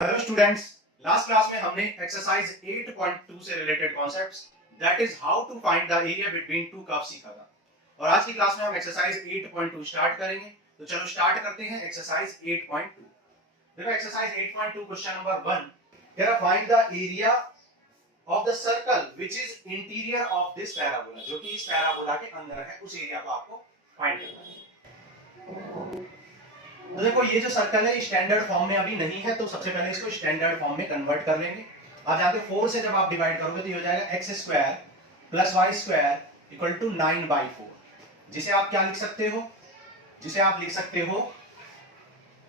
Hello students, last class में हमने exercise 8.2 से related concepts that is how to find the area between two curves सीखा था। और आज की क्लास में हम एक्सरसाइज 8.2 स्टार्ट करेंगे। तो चलो स्टार्ट करते हैं एक्सरसाइज 8.2। देखो exercise 8.2 question number 1, here find the area of the circle which is interior of this parabola, जो कि इस पैराबोला के अंदर है, उस एरिया को आपको फाइंड करना है। तो देखो ये जो सर्कल है स्टैंडर्ड फॉर्म में अभी नहीं है, तो सबसे पहले इसको स्टैंडर्ड फॉर्म में कन्वर्ट कर लेंगे। आप जानते हो 4 से जब आप डिवाइड करोगे तो ये हो जाएगा x square plus y square equal to 9/4, जिसे आप क्या लिख सकते हो, जिसे आप लिख सकते हो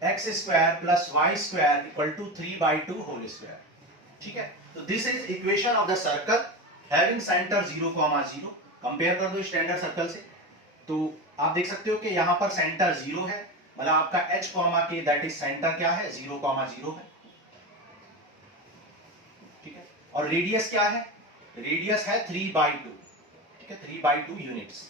x square plus y square equal to 3/2 whole square. ठीक है, तो this is equation of the circle having centre 0,0। Compare कर दो स्टैंडर्ड सर्कल से, तो आप देख सकते हो कि यहां पर सेंटर 0 है, मतलब आपका h कॉमा के दैट इज सेंटर क्या है 0,0 है। ठीक है, और रेडियस क्या है, रेडियस है 3/2। ठीक है, 3/2 यूनिट्स।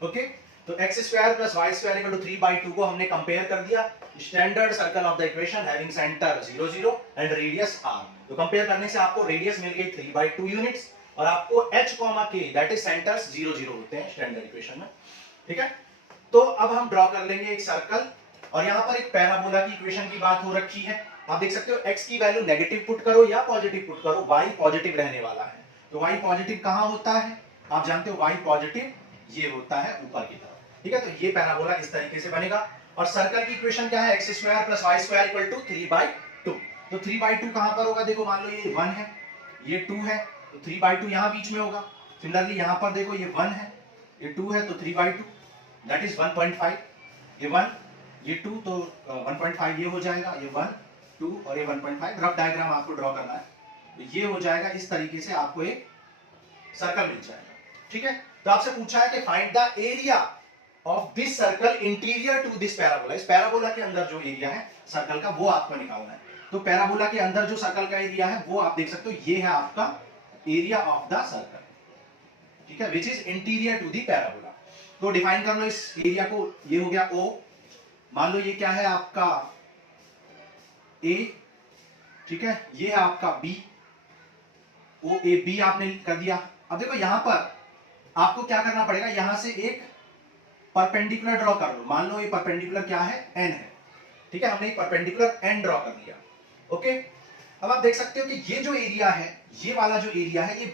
ओके, तो x square plus y square equal to 3/2 को हमने कंपेयर कर दिया standard circle of the equation having centre 0, 0 and radius r। तो कंपेयर करने से आपको रेडियस मिल गई 3/2 यूनिट्स और आपको h कॉमा के दैट इज सेंटर्स 0, 0 होते हैं स्टैंडर्ड इक्वेशन में। ठीक है, तो अब हम ड्रॉ कर लेंगे एक सर्कल, और यहां पर एक पैराबोला की इक्वेशन की बात हो रखी है। आप देख सकते हो x की वैल्यू नेगेटिव पुट करो या पॉजिटिव पुट करो, y पॉजिटिव रहने वाला है। तो y पॉजिटिव कहां होता है, आप जानते हो y पॉजिटिव ये होता है ऊपर की तरफ। ठीक है, तो ये पैराबोला इस तरीके से बनेगा। और सर्कल की इक्वेशन क्या है, x square plus y square equal to 3/2। तो 3/2 कहां पर होगा, देखो मान लो ये 1 है, ये 2 है, तो 3/2 यहां बीच में होगा। सिमिलरली यहां पर देखो ये 1 है, ये 2 है, तो 3/2 दैट इज 1.5। ये 1 ये 2, तो 1.5 ये हो जाएगा, ये 1 2 और ये 1.5। रफ डायग्राम आपको ड्रॉ करना है, तो ये हो जाएगा इस तरीके से, आपको एक सर्कल मिल जाएगा। ठीक है, तो आपसे पूछा है कि find the area of this circle interior to this parabola. इस पैराबोला के अंदर जो एरिया है सर्कल का वो आपको निकालना है। तो पैराबोला के अंदर जो सर्कल का एरिया है वो आप देख सकते हो, ये है आपका एरिया ऑफ द सर्कल। ठीक है, which is interior to the parabola. तो डिफाइन कर लो इस एरिया को, ये हो गया O, मान लो ये क्या है आपका A। ठीक है, ये है आपका B, OAB आपने कर दिया। अब देखो यहां पर आपको क्या करना पड़ेगा, यहां से एक परपेंडिकुलर ड्रॉ कर लो। मान लो ये परपेंडिकुलर क्या है, N है। ठीक है, हमने एक परपेंडिकुलर N ड्रॉ कर दिया। ओके, अब आप देख सकते हो कि ये जो एरिया है, ये वाला जो एरिया है, ये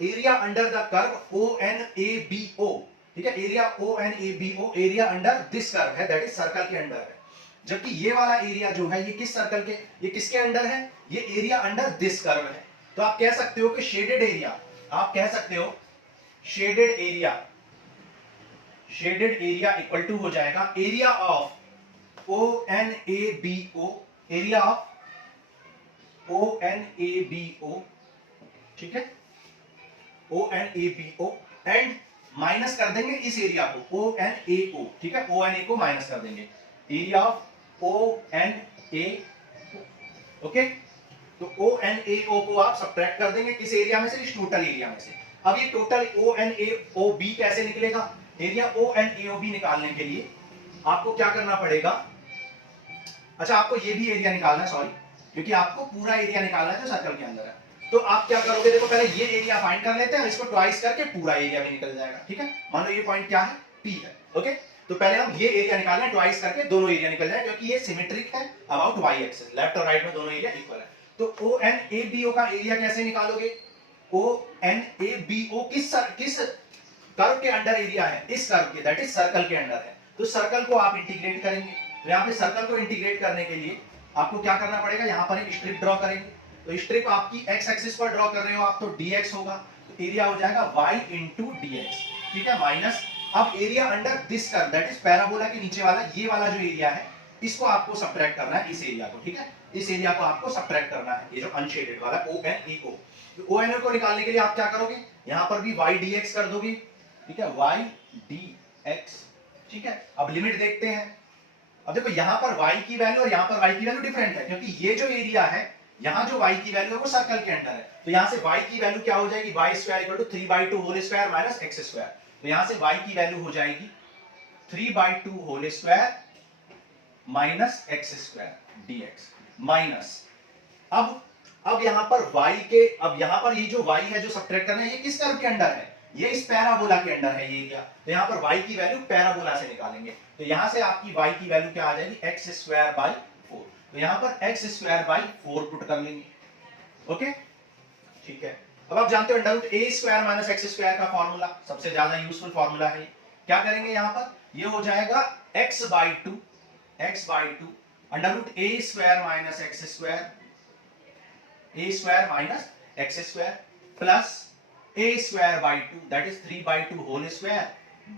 area under the curve ONABO। ठीक है, area ONABO area under this curve है, दैट इज सर्कल के अंडर है। जबकि ये वाला एरिया जो है ये किस सर्कल के, ये किसके अंडर है, ये एरिया अंडर दिस कर्व है। तो आप कह सकते हो कि शेडेड एरिया, आप कह सकते हो shaded area, shaded area equal to हो जाएगा area of ONABO, area of ONABO। ठीक है, ONABO एंड माइनस कर देंगे इस एरिया को ONAO। ठीक है, ONA को माइनस कर देंगे, एरिया ऑफ ONA। ओके, तो ONAO को आप सब्ट्रैक्ट कर देंगे किस एरिया में से, इस टोटल एरिया में से। अब ये टोटल ONAOB कैसे निकलेगा, एरिया ONAOB निकालने के लिए आपको क्या करना पड़ेगा, अच्छा आपको ये भी एरिया निकालना है, सॉरी, क्योंकि आपको पूरा एरिया निकालना है जो सर्कल के अंदर है। तो आप क्या करोगे, देखो पहले ये एरिया फाइंड कर लेते हैं, इसको ट्वाइस करके पूरा एरिया भी निकल जाएगा। ठीक है, मान लो ये पॉइंट क्या है, P है। ओके, तो पहले हम ये एरिया निकालना है, ट्वाइस करके दोनों एरिया निकल जाए, क्योंकि ये सिमेट्रिक है अबाउट y एक्सिस, लेफ्ट और राइट में दोनों एरिया इक्वल है। तो ONABO का एरिया कैसे निकालोगे, ONABO किस कर्व के अंडर एरिया है, इस कर्व के, दैट इज सर्कल के अंडर है। तो सर्कल को आप इंटीग्रेट करेंगे, तो यहाँ पे सर्कल को इंटीग्रेट करने के लिए आपको क्या करना पड़ेगा, यहाँ पर एक स्ट्रिप ड्रॉ करेंगे। तो स्ट्रिप आपकी x एक्सिस पर ड्रॉ कर रहे हो आप, तो dx होगा, तो एरिया हो जाएगा y इंटू dx। ठीक है, माइनस अब area under this curve that is parabola के नीचे वाला ये वाला जो एरिया है, इसको आपको सब्ट्रैक्ट करना है इस एरिया को। ठीक है, इस एरिया को आपको सब्ट्रैक्ट करना है, ये जो अनशेडेड वाला ONAO। तो ONAO को निकालने के लिए आप क्या करोगे, यहाँ पर भी y dx कर दोगे। ठीक है, y dx। ठीक है, अब लिमिट देखते हैं। अब देखो यहां पर y की वैल्यू और यहां पर y की वैल्यू डिफरेंट है, क्योंकि ये जो एरिया है यहां जो y की वैल्यू है वो सर्कल के अंदर है। तो यहां से y की वैल्यू क्या हो जाएगी, y square equal to 3/2 whole square minus x square. तो यहां से y की वैल्यू हो जाएगी 3/2 whole square minus x square dx। Minus, अब यहां पर y के, अब यहां पर ये जो y है जो सब्ट्रैक्ट करना है, ये किस कर्व के अंडर है, ये इस पैराबोला के अंडर है, ये क्या, तो यहां पर y की वैल्यू पैराबोला से निकालेंगे, तो यहां से आपकी y की वैल्यू क्या आ जाएगी, x स्क्वायर बाई 4, तो यहां पर x स्क्वायर बाई 4 पुट कर लेंगे। ओके ठीक है, अब आप जानते हो under root a square minus x square का फॉर्मूला सबसे ज्यादा यूजफुल फॉर्मूला है। क्या करेंगे यहां पर, ये हो जाएगा x by two under root a square minus x square, a square minus x square plus a square by two that is 3 by 2 whole square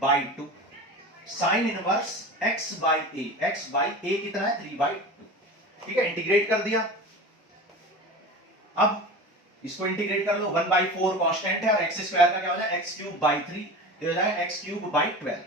by 2 sine inverse x by a कितना है 3 by 2, ठीक है, integrate कर दिया। अब इसको integrate कर लो, 1 by 4 constant है और एक्स स्क्वायर का क्या हो जाएगा x क्यूब बाई 3, ये हो जाएगा x क्यूब बाई 12,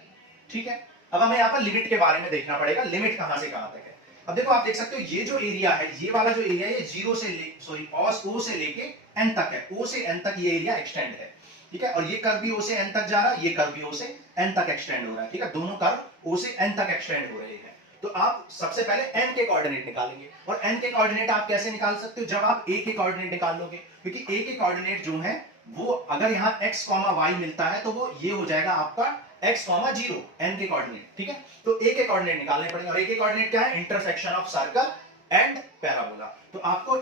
ठीक है। अब हमें यहाँ पर लिमिट के बारे में देखना पड़ेगा, लिमिट कहां से कहां तक है। अब देखो आप देख सकते हो ये जो एरिया है, ये वाला जो एरिया है, ये जीरो से O से लेके n तक है, O से n तक ये एरिया एक्सटेंड है, ठीक है, और ये कर्व भी O से n तक जा रहा है, ये कर्व भी O से n तक एक्सटेंड हो रहा है, ठीक है, दोनों कर्व O से n तक एक्सटेंड हो रहे हैं। तो आप सबसे पहले n के कोऑर्डिनेट निकालेंगे, और n के कोऑर्डिनेट आप कैसे निकाल सकते हो, जब आप a के कोऑर्डिनेट निकाल लोगे, क्योंकि a के कोऑर्डिनेट जो है वो अगर यहाँ x, y मिलता है तो वो ये हो जाएगा आपका x, 0 n के कोऑर्डिनेट, ठीक है। तो a के कोऑर्डिनेट निकालने पड़ेंगे, और a के कोऑर्डिनेट क्या है, intersection of circle and parabola. तो आपको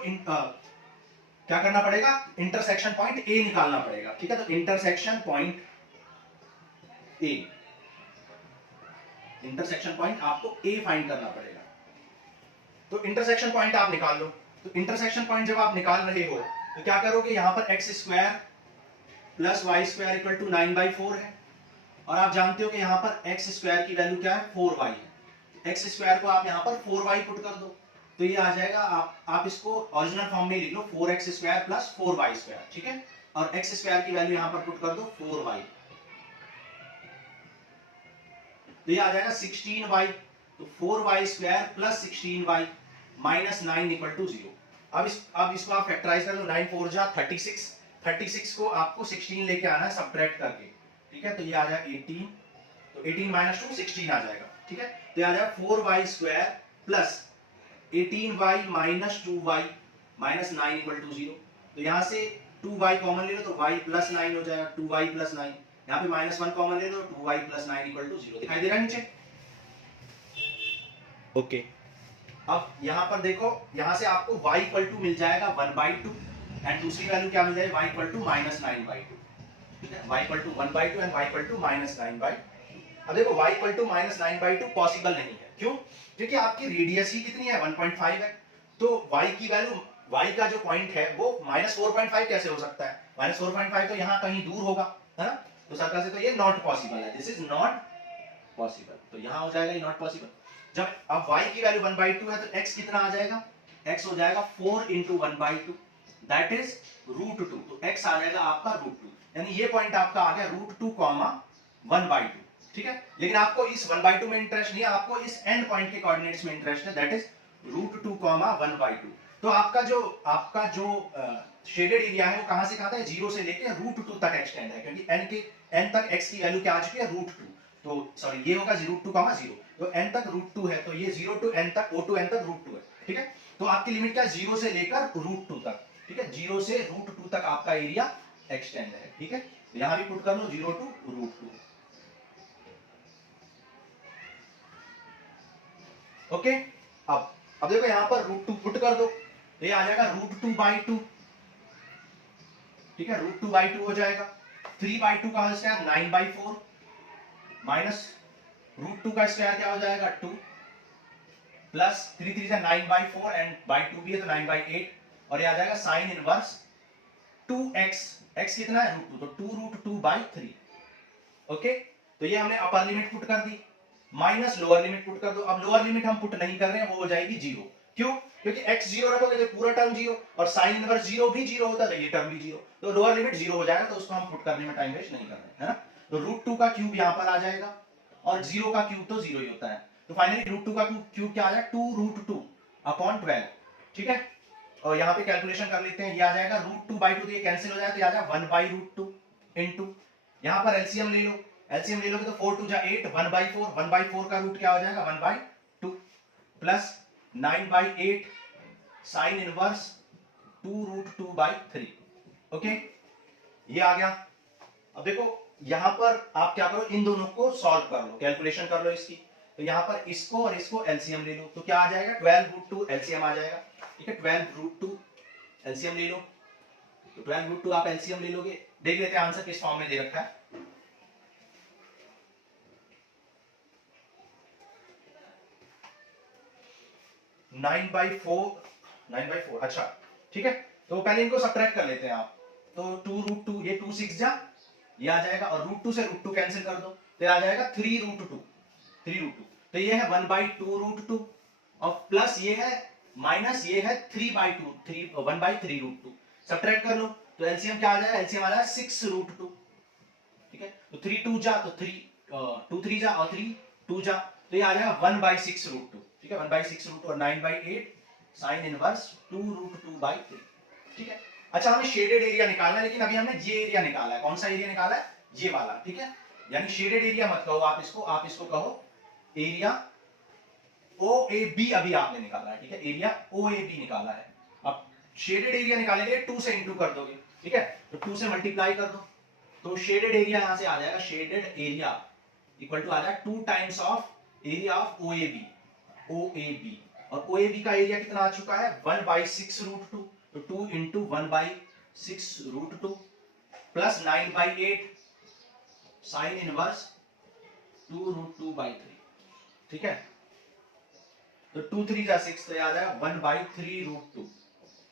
क्या करना पड़ेगा, इंटरसेक्शन पॉइंट a निकालना पड़ेगा, ठीक है। तो इंटरसेक्शन पॉइंट आपको a फाइंड करना पड़ेगा। तो इंटरसेक्शन पॉइंट आप निकाल लो। तो इंटरसेक्शन पॉइंट जब आप निकाल रहे हो तो क्या करोगे, यहां पर x square plus y square equal to 9/4 है, और आप जानते हो कि यहां पर x स्क्वायर की वैल्यू क्या है, 4y है। x स्क्वायर को आप यहां पर 4y पुट कर दो, तो ये आ जाएगा, आप इसको ओरिजिनल फॉर्म में लिख लो, 4x square plus 4y square, ठीक है, और x स्क्वायर की वैल्यू यहां पर पुट कर दो 4y, तो ये आ जाएगा 16y, तो 4y square plus 16y minus 9 equal to 0। अब इसको आप फैक्टराइज कर लो, 9 4 जा 36 को आपको 16 लेके आना है सब्ट्रैक्ट करके, ठीक है, तो ये आ जाएगा 18, तो 18 माइनस 2 16 आ जाएगा, ठीक है, तो ये आ जाएगा 4y square plus 18y minus 2y minus 9 equal to 0। तो यहां से 2y कॉमन ले लो तो y प्लस 9 हो जाएगा, 2y प्लस 9, यहाँ पे माइनस 1 कॉमन ले लो, 2y प्लस 9 इक्वल टू 0 दिखाई दे रहा है नीचे। ओके, अब यहाँ पर देखो, यहाँ से आपको y इक्वल टू मिल जाएगा 1/2 एंड दूसरी वैल्यू क्या मिल जाएगी, y इक्वल टू माइनस 9/2, ठीक है, y equal to 1/2 and y equal to minus 9/2। अब देखो y equal to minus 9/2 possible नहीं है, क्यों, क्योंकि आपकी रेडियस ही कितनी है 1.5 है, तो y की वैल्यू, y का जो पॉइंट है वो माइनस 4.5 कैसे हो सकता है, माइनस 4.5 तो यहाँ कहीं दूर होगा, है ना, तो सर्कल से तो ये नॉट पॉसिबल है, दिस इज नॉट पॉसिबल, तो यहाँ हो जाएगा ये नॉट पॉसिबल। जब अब y की वैल्यू 1/2 है तो x कितना आ जाएगा, x हो जाएगा 4 into 1/2 दैट इज √2, तो x आ जाएगा आपका √2, यानी ये पॉइंट आपका आ गया √2, 1/2, ठीक है। लेकिन आपको इस 1/2 में इंटरेस्ट नहीं है, आपको इस एंड पॉइंट के कोऑर्डिनेट्स में इंटरेस्ट है, दैट इज √2, 1/2। तो आपका जो शेडेड एरिया है वो कहां से कहां तक है, 0 से लेके √2 तक एक्सटेंड है, क्योंकि n तक x की वैल्यू क्या आ चुकी है √2, तो सॉरी ये होगा √2, 0, तो n तक √2 है, तो ये 0 to n तक, O to n तक √2 है, ठीक है। तो आपकी लिमिट क्या है, 0 से लेकर √2 तक, ठीक है, 0 से √2 तक आपका एरिया एक्सटेंड है, ठीक है, तो यहां भी पुट कर लो 0 to √2। ओके, अब देखो यहां पर √2 पुट कर दो, तो ये आ जाएगा √2/2, ठीक है, √2/2 हो जाएगा, 3/2 का होल स्क्वायर 9/4 माइनस √2 का स्क्वायर क्या हो जाएगा 2 प्लस 3 3 जा 9/4 एंड बाई 2 भी है तो 9/8, और ये आ जाएगा साइन इनवर्स 2x, x कितना है √2, तो 2√2/3। ओके, तो ये हमने अपर लिमिट पुट कर दी, माइनस लोअर लिमिट पुट कर दो। अब लोअर लिमिट हम पुट नहीं कर रहे हैं, वो हो जाएगी 0, क्यों, क्योंकि x 0 रखोगे तो पूरा टर्म 0, और साइन इनवर्स 0 भी 0 होता है तो ये टर्म भी 0, तो लोअर लिमिट 0 हो जाएगा, तो उसको हम पुट करने में टाइम वेस्ट नहीं कर रहे, है ना। तो √2 का क्यूब यहां पर आ जाएगा, और 0 का क्यूब तो 0 ही होता है, तो फाइनली √2 का क्यूब क्या आ जाएगा 2√2/12, ठीक है। और यहाँ पे कैलकुलेशन कर लेते हैं, ये आ जाएगा √2/2, तो ये कैंसिल हो जाएगा, तो ये आ जाएगा 1/√2 इनटू, यहाँ पर एलसीएम ले लो, एलसीएम ले लोगे तो 4 2 जा 8, 1/4 का रूट क्या हो जाएगा 1/2 प्लस 9/8 साइन इनवर्स 2√2/3। ओके, ये आ गया। अब देखो यहां पर आप क्या करो, इन दोनों को सॉल्व कर लो, कैलकुलेशन कर लो इसकी। तो यहां पर इसको और इसको एलसीएम ले लो, तो क्या आ जाएगा 12√2 एलसीएम आ जाएगा। ठीक है, 12√2 एलसीएम ले लो, तो 12√2 आप एलसीएम ले लोगे। देख लेते हैं आंसर किस फॉर्म में दे रखा है। 9/4, अच्छा ठीक है। तो पहले इनको सब्ट्रैक्ट कर लेते हैं आप। तो 2√2, ये 2 6 जा, ये आ जाएगा, और √2 से √2 कैंसिल कर दो, तो आ जाएगा 3√2। तो ये है 1/2√2, और प्लस ये है माइनस ये है 1/3√2। सब्ट्रैक्ट कर लो, तो एलसीएम क्या आ जाएगा, एलसीएम आ जाएगा 6√2। ठीक है, तो 3 2 जा, तो 2 3 जा, और 3 2 जा, तो ये आ जाएगा 1/6√2। ठीक है, 1/6√2 और 9/8 साइन इनवर्स 2√2/3। ठीक है, अच्छा हमें शेडेड एरिया निकालना है, लेकिन अभी हमने ये एरिया निकाला है। कौन सा एरिया निकाला है, ये वाला। ठीक है, यानी शेडेड एरिया मत कहो आप इसको कहो एरिया OAB अभी आपने निकाला है। ठीक है, एरिया OAB निकाला है। अब शेडेड एरिया निकालेंगे 2 से इंटू कर दोगे। ठीक है, तो 2 से मल्टीप्लाई कर दो, तो शेडेड एरिया यहां से आ जाएगा, शेडेड एरिया इक्वल टू आ जाएगा 2 times of area of OAB। और OAB का एरिया कितना आ चुका है, 1/6√2। तो 2 इंटू 1/6√2 प्लस 9/8 साइन इनवर्स 2√2/3। ठीक है, तो 2 3 जा 6, तो आ जाएगा 1/3√2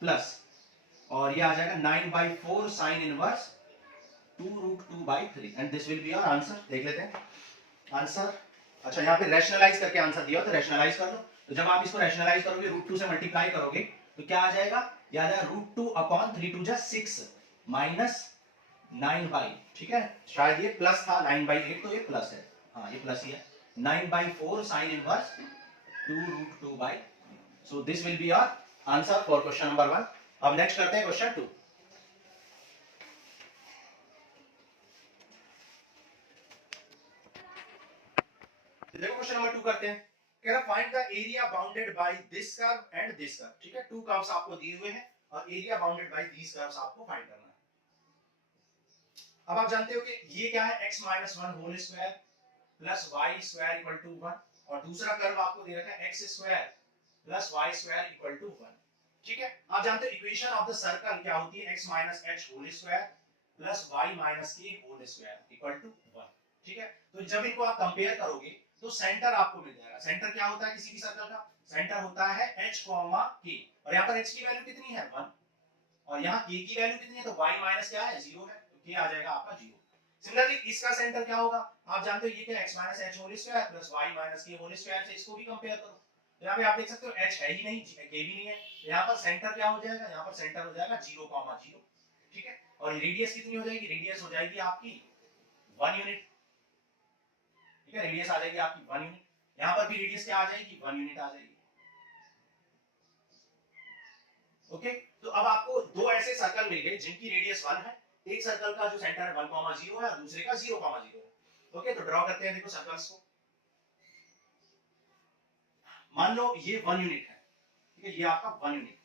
प्लस, और ये आ जाएगा 9/4 sine inverse 2√2/3, and this will be your answer. देख लेते हैं आंसर। अच्छा, यहाँ पे रैशनलाइज करके आंसर दिया, तो रैशनलाइज कर लो। तो जब आप इसको रैशनलाइज करोगे, √2 से मल्टीप्लाई करोगे, तो क्या आ जाएगा, ये आ जाएगा √2/3 2 जा 6 माइनस 9/, ठीक है, शायद ये प्लस था 9/8, तो ये प्लस है, हाँ ये प्लस ही है, 9/4 sine inverse 2√2/, so this will be your answer for question number 1। अब नेक्स्ट करते हैं क्वेश्चन 2। देखो क्वेश्चन नंबर 2 करते हैं। कह रहा find the area bounded by this curve and this curve. ठीक है, 2 कर्व्स आपको दिए हुए हैं और area bounded by these curves आपको फाइंड करना है। अब आप जानते हो कि ये क्या है, x - 1 whole square plus y square equal to 1, और दूसरा कर्व आपको दे रखा है x square plus y square equal to 1। ठीक है, आप जानते हो इक्वेशन ऑफ द सर्कल क्या होती है, x - h whole square plus y - k whole square equal to 1। ठीक है, तो जब इनको आप कंपेयर करोगे तो सेंटर आपको मिल जाएगा। सेंटर क्या होता है किसी भी सर्कल का, सेंटर होता है h, k, और यहाँ पर h की वैल्यू कितनी है 1, और यहाँ k की वैल्यू कितनी है, तो y माइनस क्या है 0 है, तो k आ जाएगा आपका 0। सिमिलरली इसका सेंटर क्या होगा, आप जानते हो ये क्या x - h whole square plus y - k whole स्क्वायर से इसको भी कंपेयर करो, तो यहाँ पे आप देख सकते हो h है ही नहीं, k भी नहीं है, तो यहाँ पर सेंटर क्या हो जाएगा, यहाँ पर सेंटर हो जाएगा 0,0। ठीक है, और रेडियस कितनी हो जाएगी, रेडियस हो जाएगी आपकी 1 यूनिट। ठीक है, रेडियस आ जाएगी आपकी 1 यूनिट, यहाँ पर भी रेडियस क्या आ जाएगी 1 यूनिट आ जाएगी। ओके, तो अब आपको दो ऐसे सर्कल मिल गए जिनकी रेडियस 1 है, एक सर्कल का जो सेंटर है 1,0 है और दूसरे का 0,0 है। ओके, तो ड्रॉ करते हैं, देखो सर्कल्स को। मान लो ये 1 यूनिट है, ठीक है, ये आपका 1 यूनिट,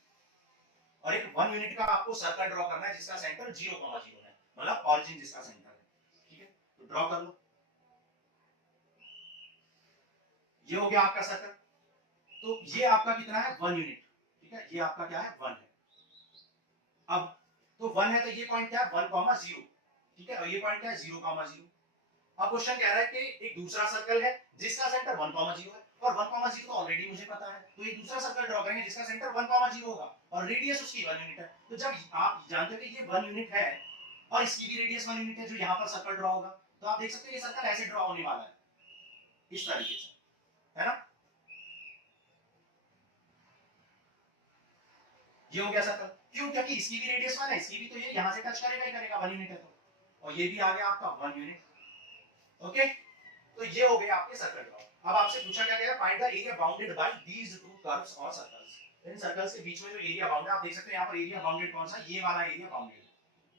और एक 1 यूनिट का आपको सर्कल ड्रॉ करना है जिसका सेंटर 0,0 है, मतलब ऑरिजिन जिसका सेंटर है। ठीक है, तो ड्रॉ कर लो, ये हो गया आपका सर्कल। तो ये आपका कितना है 1 यूनिट। ठीक है, ये आपका क्या है 1 है। अब तो 1 है, तो ये पॉइंट क्या है 1,0। ठीक है, और ये पॉइंट क्या है 0,0। अब क्वेश्चन कह रहा है कि एक दूसरा सर्कल है जिसका सेंटर 1,0 है, और 1,0 तो ऑलरेडी मुझे पता है, तो एक दूसरा सर्कल ड्रॉ करेंगे जिसका सेंटर 1,0 होगा और रेडियस उसकी 1 यूनिट है। तो जब आप जानते हो कि ये 1 यूनिट है और इसकी भी रेडियस 1 यूनिट है जो यहाँ पर सर्कल ड्रॉ होगा, तो आप देख सकते हो ये सर्कल ऐसे ड्रॉ होने वाला है, इस तरीके से, है ना। ये हो गया सर्कल, क्यों, क्योंकि इसकी भी रेडियस 1 है, इसकी भी, तो ये यहाँ से टच करेगा ही करेगा, 1 यूनिट है तो, और ये भी आ गया आपका 1 यूनिट। ओके, तो ये हो गया आपके सर्कल ड्रॉ। अब आपसे पूछा क्या गया, find the area bounded by these two curves और सर्कल्स। इन सर्कल्स के बीच में जो एरिया बाउंड है, आप देख सकते हो यहाँ पर एरिया बाउंडेड कौन सा, ये वाला एरिया बाउंडेड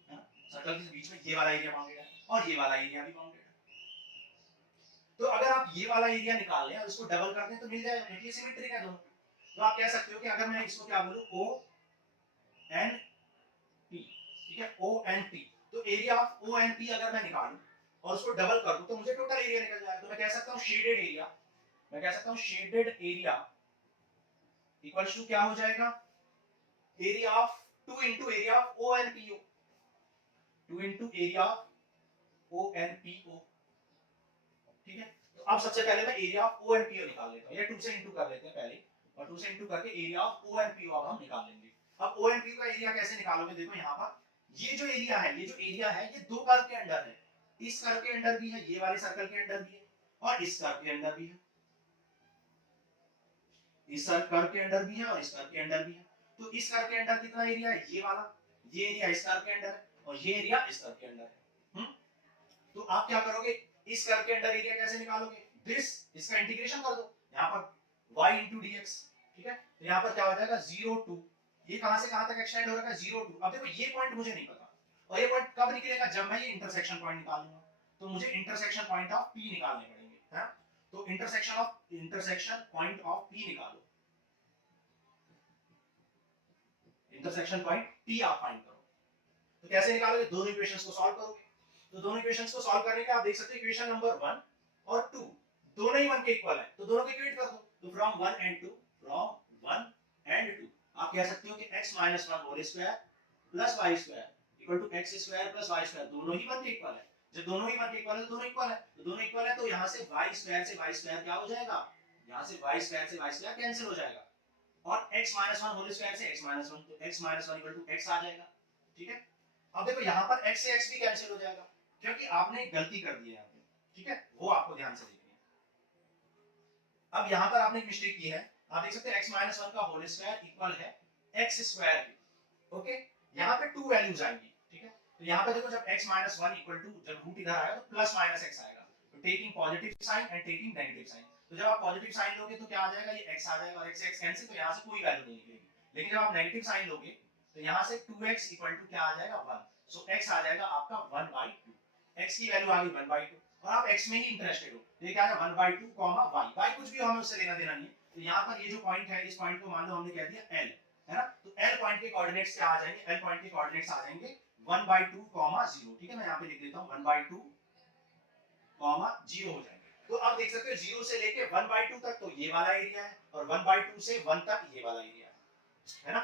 है ना, सर्कल के बीच में ये वाला एरिया बाउंडेड है और ये वाला एरिया भी बाउंडेड है। तो अगर आप ये वाला एरिया निकाल लें और इसको डबल कर दें तो मिल जाएगा, क्योंकि ये सिमेट्रिक है दोनों। तो आप कह सकते हो कि अगर मैं इसको क्या बोलूं ओ एन पी, ठीक है, ओ एन पी, तो area of O N P अगर मैं निकालूं और उसको डबल कर दूं तो मुझे टोटल एरिया निकल जाएगा। तो मैं कह सकता हूं शेडेड एरिया, मैं कह सकता हूं शेडेड एरिया इक्वल्स टू क्या हो जाएगा, area of 2 into area of O N P O, 2 into area of O N P O, ठीक है। तो अब सबसे पहले मैं area of O N P O निकाल लेता हूं, या 2 से इंटू कर लेते हैं पहले, और 2 से इंटू करके area of O N P O अब हम निकाल लेंगे। अब ओ एन पी का एरिया कैसे निकालोगे, देखो यहां पर ये जो एरिया है, ये जो एरिया है ये दो कर्व के अंडर है, इस कर्व के अंडर भी है, ये वाले सर्कल के अंडर भी है, और इस कर्व के अंडर भी है, इस कर्व के अंडर भी है और इस कर्व के अंडर भी है। तो इस कर्व के अंडर कितना एरिया है, ये वाला, ये एरिया इस कर्व के अंडर है और ये एरिया इस कर्व के अंडर है। तो आप क्या करोगे, इस कर्व के अंडर एरिया कैसे निकालोगे, दिस, इसका इंटीग्रेशन कर दो, यहां पर y into dx, ठीक है। तो यहां पर क्या हो जाएगा 0 2, ये कहां से कहां तक एक्सटेंड हो रहा है 0 2। अब देखो ये पॉइंट मुझे नहीं पता, और ये पॉइंट कब निकलेगा, जब मैं ये इंटरसेक्शन पॉइंट निकालूंगा। तो मुझे इंटरसेक्शन पॉइंट ऑफ p निकालने पड़ेंगे, है। तो इंटरसेक्शन पॉइंट ऑफ p निकालो, इंटरसेक्शन पॉइंट p आप फाइंड करो। तो कैसे निकालोगे, दोनों इक्वेशंस को सॉल्व करोगे। तो दोनों इक्वेशंस को सॉल्व करने के आप देख सकते हो इक्वेशन नंबर 1 और 2 दोनों ही 1 के इक्वल है, तो दोनों को इक्वेट कर दो। तो फ्रॉम 1 एंड 2, फ्रॉम 1 एंड 2 आप कह सकते हो कि x - 1 whole square plus y square equal to x square plus y square, दोनों ही 1 के इक्वल है। जब दोनों ही 1 के इक्वल है तो दोनों इक्वल है, तो दोनों इक्वल है, तो यहां से y स्क्वायर से y स्क्वायर क्या हो जाएगा, यहां से y स्क्वायर से y स्क्वायर कैंसिल हो जाएगा, और x - 1 होल स्क्वायर से x - 1, तो x - 1 इक्वल टू x आ जाएगा, ठीक है। अब देखो यहां पर x से x भी कैंसिल हो जाएगा, क्योंकि आपने एक गलती कर दी है यहां पे, ठीक है, वो आपको ध्यान से देखनी है। अब यहां पर आपने एक मिस्टेक की है, आप देख सकते हैं x - 1 का होल स्क्वायर इक्वल है x स्क्वायर के, ओके। यहां पे टू वैल्यूज आएंगी, ठीक है। तो यहां पे देखो जब x - 1 इक्वल टू, जब रूट इधर आएगा तो प्लस माइनस x आएगा, तो taking positive sign and taking negative sign. तो जब आप पॉजिटिव साइन लोगे तो क्या आ जाएगा, ये x आ जाएगा, और x से x कैंसिल, तो यहां से कोई वैल्यू नहीं निकलेगी। लेकिन जब आप नेगेटिव साइन लोगे तो यहां से 2x इक्वल टू क्या आ जाएगा 1, सो x आ जाएगा आपका 1/2, x की वैल्यू आ गई 1/2, और आप x में ही इंटरेस्टेड हो, तो ये क्या है 1/2 y, y कुछ भी हमें उससे लेना देना नहीं है। तो यहां पर ये जो पॉइंट है, इस पॉइंट को मान लो हमने कह दिया l, है ना। तो l पॉइंट के कोऑर्डिनेट्स क्या आ जाएंगे, l पॉइंट के कोऑर्डिनेट्स आ जाएंगे 1/2, 0, ठीक है। मैं यहां पे लिख देता हूं 1/2, 0 हो जाएंगे। तो अब देख सकते हो 0 से लेके 1/2 तक तो ये वाला एरिया है, और 1/2 से 1 तक ये वाला एरिया है ना।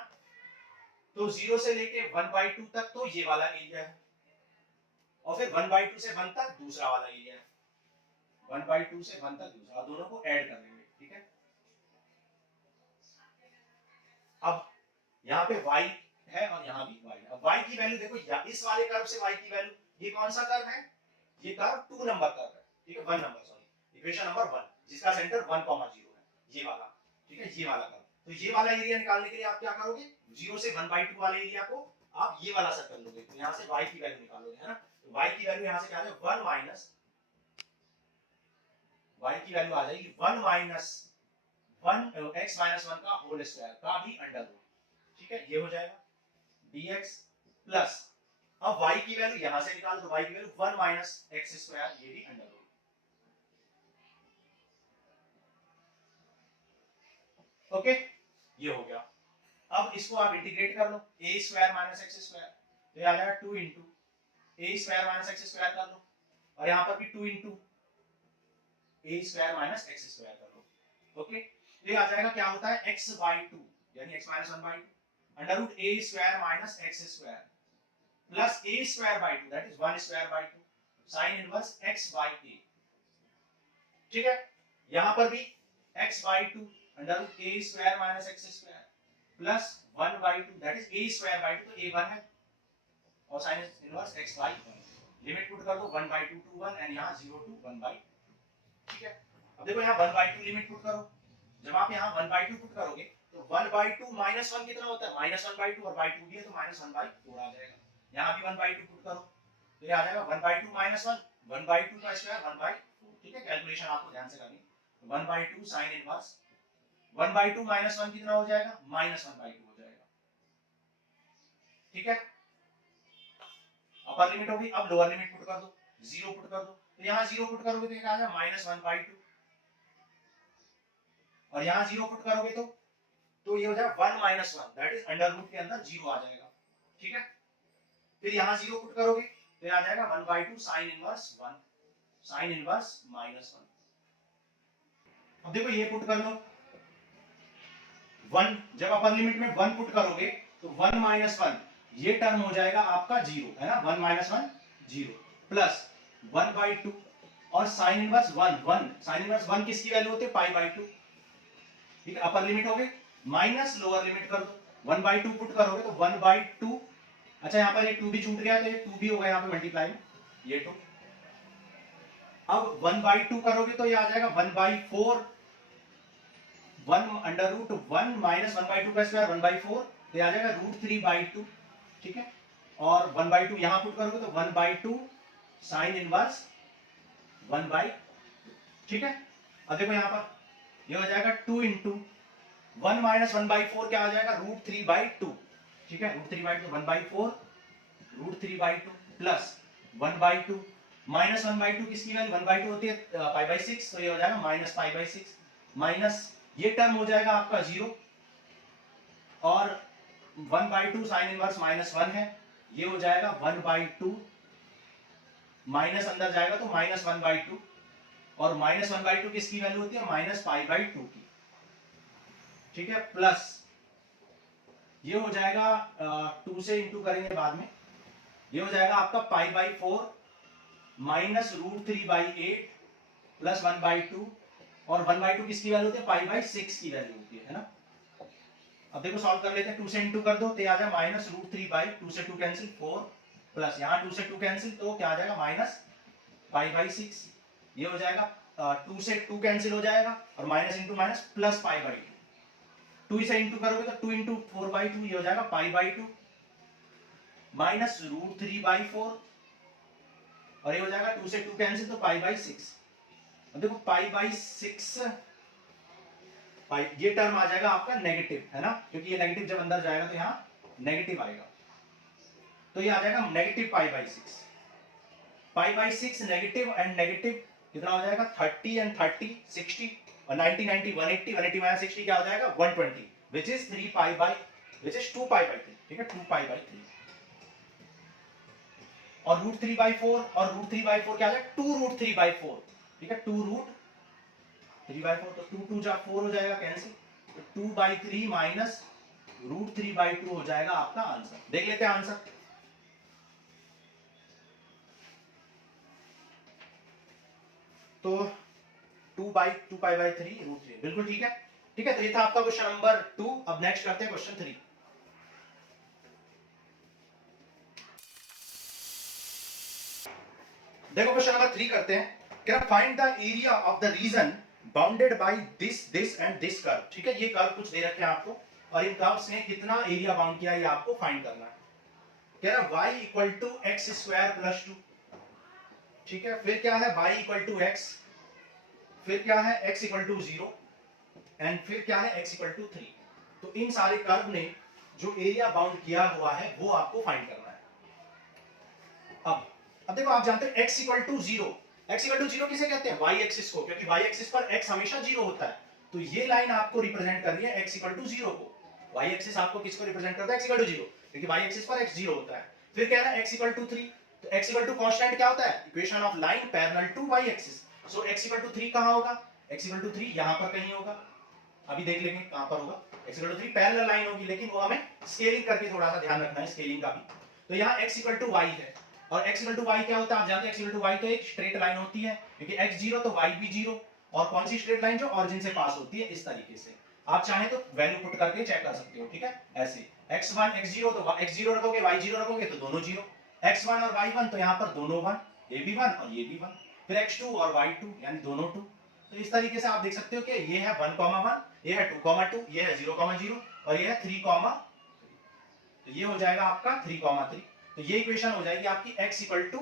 तो 0 से लेके 1/2 तक तो ये वाला एरिया है, और फिर 1/2 से 1 तक दूसरा वाला एरिया है, 1/2 से 1 तक दूसरा, दोनों को ऐड कर लेंगे, ठीक है। अब यहाँ पे y है और यहाँ भी y है। अब y की वैल्यू देखो, इस वाले कर्व से y की वैल्यू, ये कौन सा कर्व है, ये कर्व 2 नंबर कर्व है, ठीक है, 1 नंबर, सॉरी, इक्वेशन नंबर 1, जिसका सेंटर 1,0 है, ये वाला, ठीक है, ये वाला कर्व। तो ये वाला एरिया निकालने के लिए आप क्या करोगे, 0 से 1/2 वाले एरिया को आप ये वाला सर्कल लोगे, तो यहाँ से y की वैल्यू निकालोगे, है ना। तो y की वैल्यू यहाँ से क्या आ जाएगा 1 माइनस, y की वैल्यू आ जाएगी 1 माइनस 1 x - 1 का होल स्क्वायर का भी अंडर रूट, ठीक है, ये हो जाएगा dx प्लस, अब y की वैल्यू यहां से निकालो, तो y की वैल्यू 1 माइनस x स्क्वायर, ये भी अंडर रूट, ओके, ये हो गया। अब इसको आप इंटीग्रेट कर लो, a square minus x square, तो ये आ जाएगा 2 into a square minus x square कर लो, और यहां पर भी 2 into a square minus x square कर लो, ओके। तो ये आ जाएगा क्या होता है x/2, यानी x - 1/2 under root a square minus x square plus a square by 2, that is 1 square by 2 sine inverse x by a, ठीक है। यहां पर भी x by 2 under root a square minus x square plus 1 by 2, that is a square by 2, तो a 1 है, और sine inverse x by 1, limit put कर दो 1/2 टू 1 एंड यहां 0 टू 1/2, ठीक है। अब देखो यहां 1/2 लिमिट पुट करो, जब आप यहां 1/2 पुट करोगे तो 1/2 माइनस 1 कितना होता है, -1/2, और बाय 2 भी है तो -1/4 आ जाएगा। यहां भी 1/2 पुट करो, तो ये आ जाएगा 1/2 माइनस 1, 1/2 का स्क्वायर 1/4, ठीक है। कैलकुलेशन आपको ध्यान से करनी, 1/2 साइन इनवर्स 1/2 माइनस 1 कितना हो जाएगा, -1/2 हो जाएगा, ठीक है। अपर लिमिट होगी, अब लोअर लिमिट पुट कर दो, 0 पुट कर दो, तो यहां 0 पुट करोगे तो क्या आ जाएगा -1/2, और यहां 0 पुट करोगे तो तो ये हो जाएगा 1 minus 1, that is under root के अंदर 0 आ जाएगा, ठीक है। फिर यहाँ 0 पुट करोगे तो ये आ जाएगा 1/2 साइन इनवर्स 1, साइन इनवर्स -1। अब देखो ये पुट कर लो, 1 जब अपर लिमिट में 1 पुट करोगे तो 1 माइनस 1 ये टर्म हो जाएगा आपका 0, है ना, 1 माइनस 1 0 प्लस 1/2 और साइन इनवर्स 1 साइन इनवर्स 1 किसकी वैल्यू होती है, π/2, ठीक है। अपर लिमिट हो गई, माइनस लोअर लिमिट कर दो, 1/2 पुट करोगे तो 1/2, अच्छा यहाँ पर ये 2 भी छूट गया तो ये 2 भी होगा यहाँ पे मल्टीप्लाई में, ये 2। अब 1/2 करोगे तो ये आ जाएगा 1/4, 1 अंडर रूट 1 माइनस 1/2 का स्क्वायर 1/4, तो ये आ जाएगा √3/2, ठीक है। और 1/2 यहाँ पुट करोगे तो 1/2 साइन इनवर्स 1/, ठीक है। अब देखो यहाँ पर ये हो जाएगा 2 इंटू 1 माइनस 1/4 क्या आ जाएगा, √3/2, ठीक है, √3/2, 1/4 √3/2 प्लस 1/2 माइनस 1/2 किसकी वैल्यू 1/2 होती है π/6, तो ये हो जाएगा माइनस π/6 माइनस ये टर्म हो जाएगा आपका 0 और 1/2 साइन इनवर्स -1 है, ये हो जाएगा 1/2 माइनस अंदर जाएगा तो -1/2 और -1/2 किसकी वैल्यू होती है -π/2 की, ठीक है, प्लस ये हो जाएगा 2 से इंटू करेंगे बाद में, ये हो जाएगा आपका π/4 माइनस √3/8 प्लस 1/2 और 1/2 किसकी वैल्यू होती है π/6 की वैल्यू होती है ना। अब देखो सॉल्व कर लेते हैं, 2 से इंटू कर दो तो ये आ जाएगा माइनस √3/2 से 2 कैंसिल 4 प्लस यहाँ 2 से 2 कैंसिल तो क्या आ जाएगा माइनस π/6, ये हो जाएगा 2 से 2 कैंसिल हो जाएगा और माइनस इंटू माइनस प्लस π/2, 2 से इंटू करोगे तो 2 इंटू 4/2 ये हो जाएगा π/2 माइनस √3/4 और ये हो जाएगा 2 से 2 कैंसिल तो π/6। अब देखो π/6 ये टर्म आ जाएगा आपका नेगेटिव, है ना, क्योंकि ये नेगेटिव जब अंदर जाएगा तो यहाँ नेगेटिव आएगा, तो ये आ जाएगा नेगेटिव π/6, π/6 नेगेटिव एंड नेगेटिव कितना हो जाएगा 30 एंड 30 60 और 90 90 180 180 माइनस 60 क्या हो जाएगा 120 which is 2π/3, ठीक है, 2π/3 और √3/4 और √3/4 क्या आ जाएगा 2√3/4, ठीक है, 2√3/4 तो 2 2 जा 4 हो जाएगा कैंसिल, तो 2/3 माइनस √3/2 हो जाएगा आपका आंसर। देख लेते हैं आंसर, तो 2/2π/3 √3 बिल्कुल ठीक है, ठीक है। तो ये था आपका क्वेश्चन नंबर 2। अब नेक्स्ट करते हैं क्वेश्चन 3। देखो क्वेश्चन नंबर 3 करते हैं, क्या find the area of the reason bounded by this and this curve, ठीक है। ये कर्व कुछ दे रखे हैं आपको और इन कर्व्स ने कितना एरिया बाउंड किया ये आपको फाइंड करना है। कह रहा y = x² + 2, ठीक है। फिर क्या है y = x, फिर क्या है x = 0 एंड फिर क्या है x = 3। तो इन सारे कर्व ने जो एरिया बाउंड किया हुआ है वो आपको फाइंड करना है। अब देखो आप जानते हैं x = 0, x = 0 किसे कहते हैं y एक्सिस को, क्योंकि y एक्सिस पर x हमेशा 0 होता है, तो ये लाइन आपको रिप्रेजेंट कर रही है x = 0 को। y एक्सिस आपको किसको रिप्रेजेंट करता है x = 0, क्योंकि y एक्सिस पर x 0 होता है। फिर कह रहा है x = 3, तो x = कांस्टेंट क्या होता है equation of line parallel to y axis, so x = 3 कहां होगा, x = 3 यहां पर कहीं होगा, अभी देख लेंगे कहां पर होगा। x = 3 पैरेलल लाइन होगी, लेकिन वो हमें स्केलिंग करके थोड़ा सा ध्यान रखना है स्केलिंग का भी। तो यहाँ x = y है और x = y क्या होता है आप जानते हैं, x = y तो एक स्ट्रेट लाइन होती है, क्योंकि x 0 तो y भी 0, और कौन सी स्ट्रेट लाइन जो ओरिजिन से पास होती है इस तरीके से। आप चाहें तो वैल्यू पुट करके चेक कर सकते हो, ठीक है, ऐसे x1 x0 तो x 0 रखोगे y 0 रखोगे तो दोनों 0, x1 और y1 तो यहाँ पर दोनों 1, ये भी 1 और ये भी 1, फिर x2 और y2 यानी दोनों 2। तो इस तरीके से आप देख सकते हो कि ये है 1,1, ये है 2,2, ये है 0,0 और ये है 3,3, तो ये हो जाएगा आपका 3,3। तो ये इक्वेशन हो जाएगी आपकी x = 3,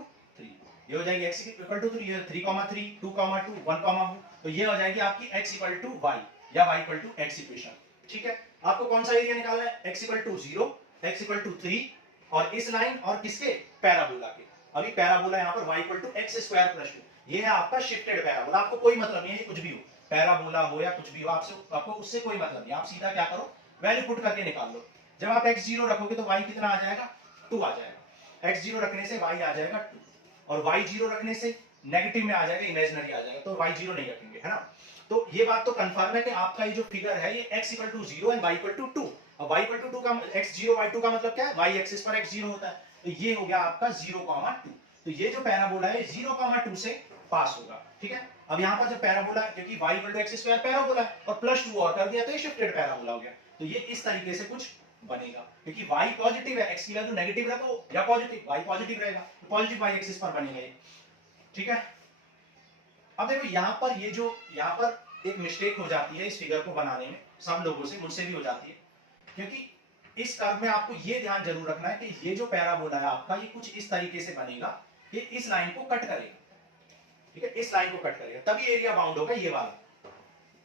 ये हो जाएगी x = 3, ये 3,3 2,2 1,1, तो ये हो जाएगी आपकी x = y या y = x इक्वेशन, ठीक है। आपको कौन सा एरिया निकालना है, x = 0, x = 3 और इस लाइन और किसके पैराबोला के। अभी पैराबोला यहाँ पर y = x² + 2, ये है आपका शिफ्टेड पैराबोला, आपको कोई मतलब नहीं है कुछ भी हो, पैराबोला हो या कुछ भी हो, आपको उससे कोई मतलब नहीं, आप सीधा क्या करो वैल्यू पुट करके निकाल लो। जब आप x0 रखोगे तो y कितना आ जाएगा, 2 आ जाएगा। x0 रखने से y आ जाएगा 2, और y0 रखने से नेगेटिव में आ जाएगा, इमेजिनरी आ जाएगा, तो y0 नहीं रखेंगे, है ना। तो ये बात तो कंफर्म है कि आपका ये जो फिगर है ये x = 0 एंड y = 2। अब y = 2 का x0 y2 का मतलब क्या है, y एक्सिस पर x0 होता है, तो ये हो गया आपका 0,2। तो ये जो पैराबोला है 0,2 से पास होगा, ठीक है। अब यहाँ पर जब पैराबोला, क्योंकि y = x² पैराबोला है और +2 और कर दिया तो ये शिफ्टेड पैराबोला हो गया, तो ये इस तरीके से कुछ बनेगा, क्योंकि y पॉजिटिव है, x की वैल्यू नेगेटिव रखो या पॉजिटिव, y पॉजिटिव रहेगा तो पॉजिटिव y एक्सिस पर बनेगा ये, ठीक है। अब देखो यहाँ पर ये जो यहाँ पर एक मिस्टेक हो जाती है इस फिगर को बनाने में, सब लोगों से, मुझसे भी हो जाती है, क्योंकि इस कर्व में आपको ये ध्यान जरूर रखना है कि ये जो पैराबोला है आपका ये कुछ इस तरीके से बनेगा कि इस लाइन को कट करेगा, ठीक है, इस लाइन को कट करेगा, तभी एरिया बाउंड होगा ये वाला,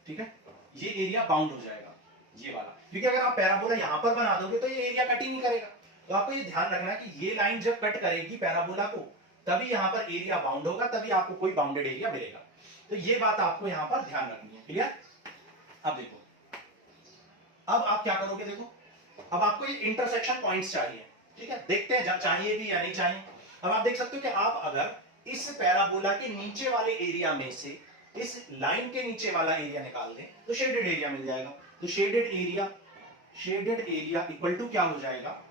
ठीक है, ये एरिया बाउंड हो जाएगा ये वाला, क्योंकि अगर आप पैराबोला यहां पर बना दोगे तो ये एरिया कट ही नहीं करेगा। तो आपको ये ध्यान रखना है कि ये लाइन जब कट करेगी पैराबोला को तभी यहां पर एरिया बाउंड होगा, तभी आपको कोई बाउंडेड एरिया मिलेगा। तो ये बात आपको यहां पर ध्यान रखनी है, क्लियर। अब देखो, अब आप क्या करोगे, देखो अब आपको ये इंटरसेक्शन पॉइंट्स चाहिए, ठीक है, देखते हैं चाहिए भी या नहीं चाहिए। अब आप देख सकते हो कि आप अगर इस पैराबोला के नीचे वाले एरिया में से इस लाइन के नीचे वाला एरिया निकाल दें तो शेडेड एरिया मिल जाएगा। तो शेडेड एरिया इक्वल टू क्या हो जाएगा,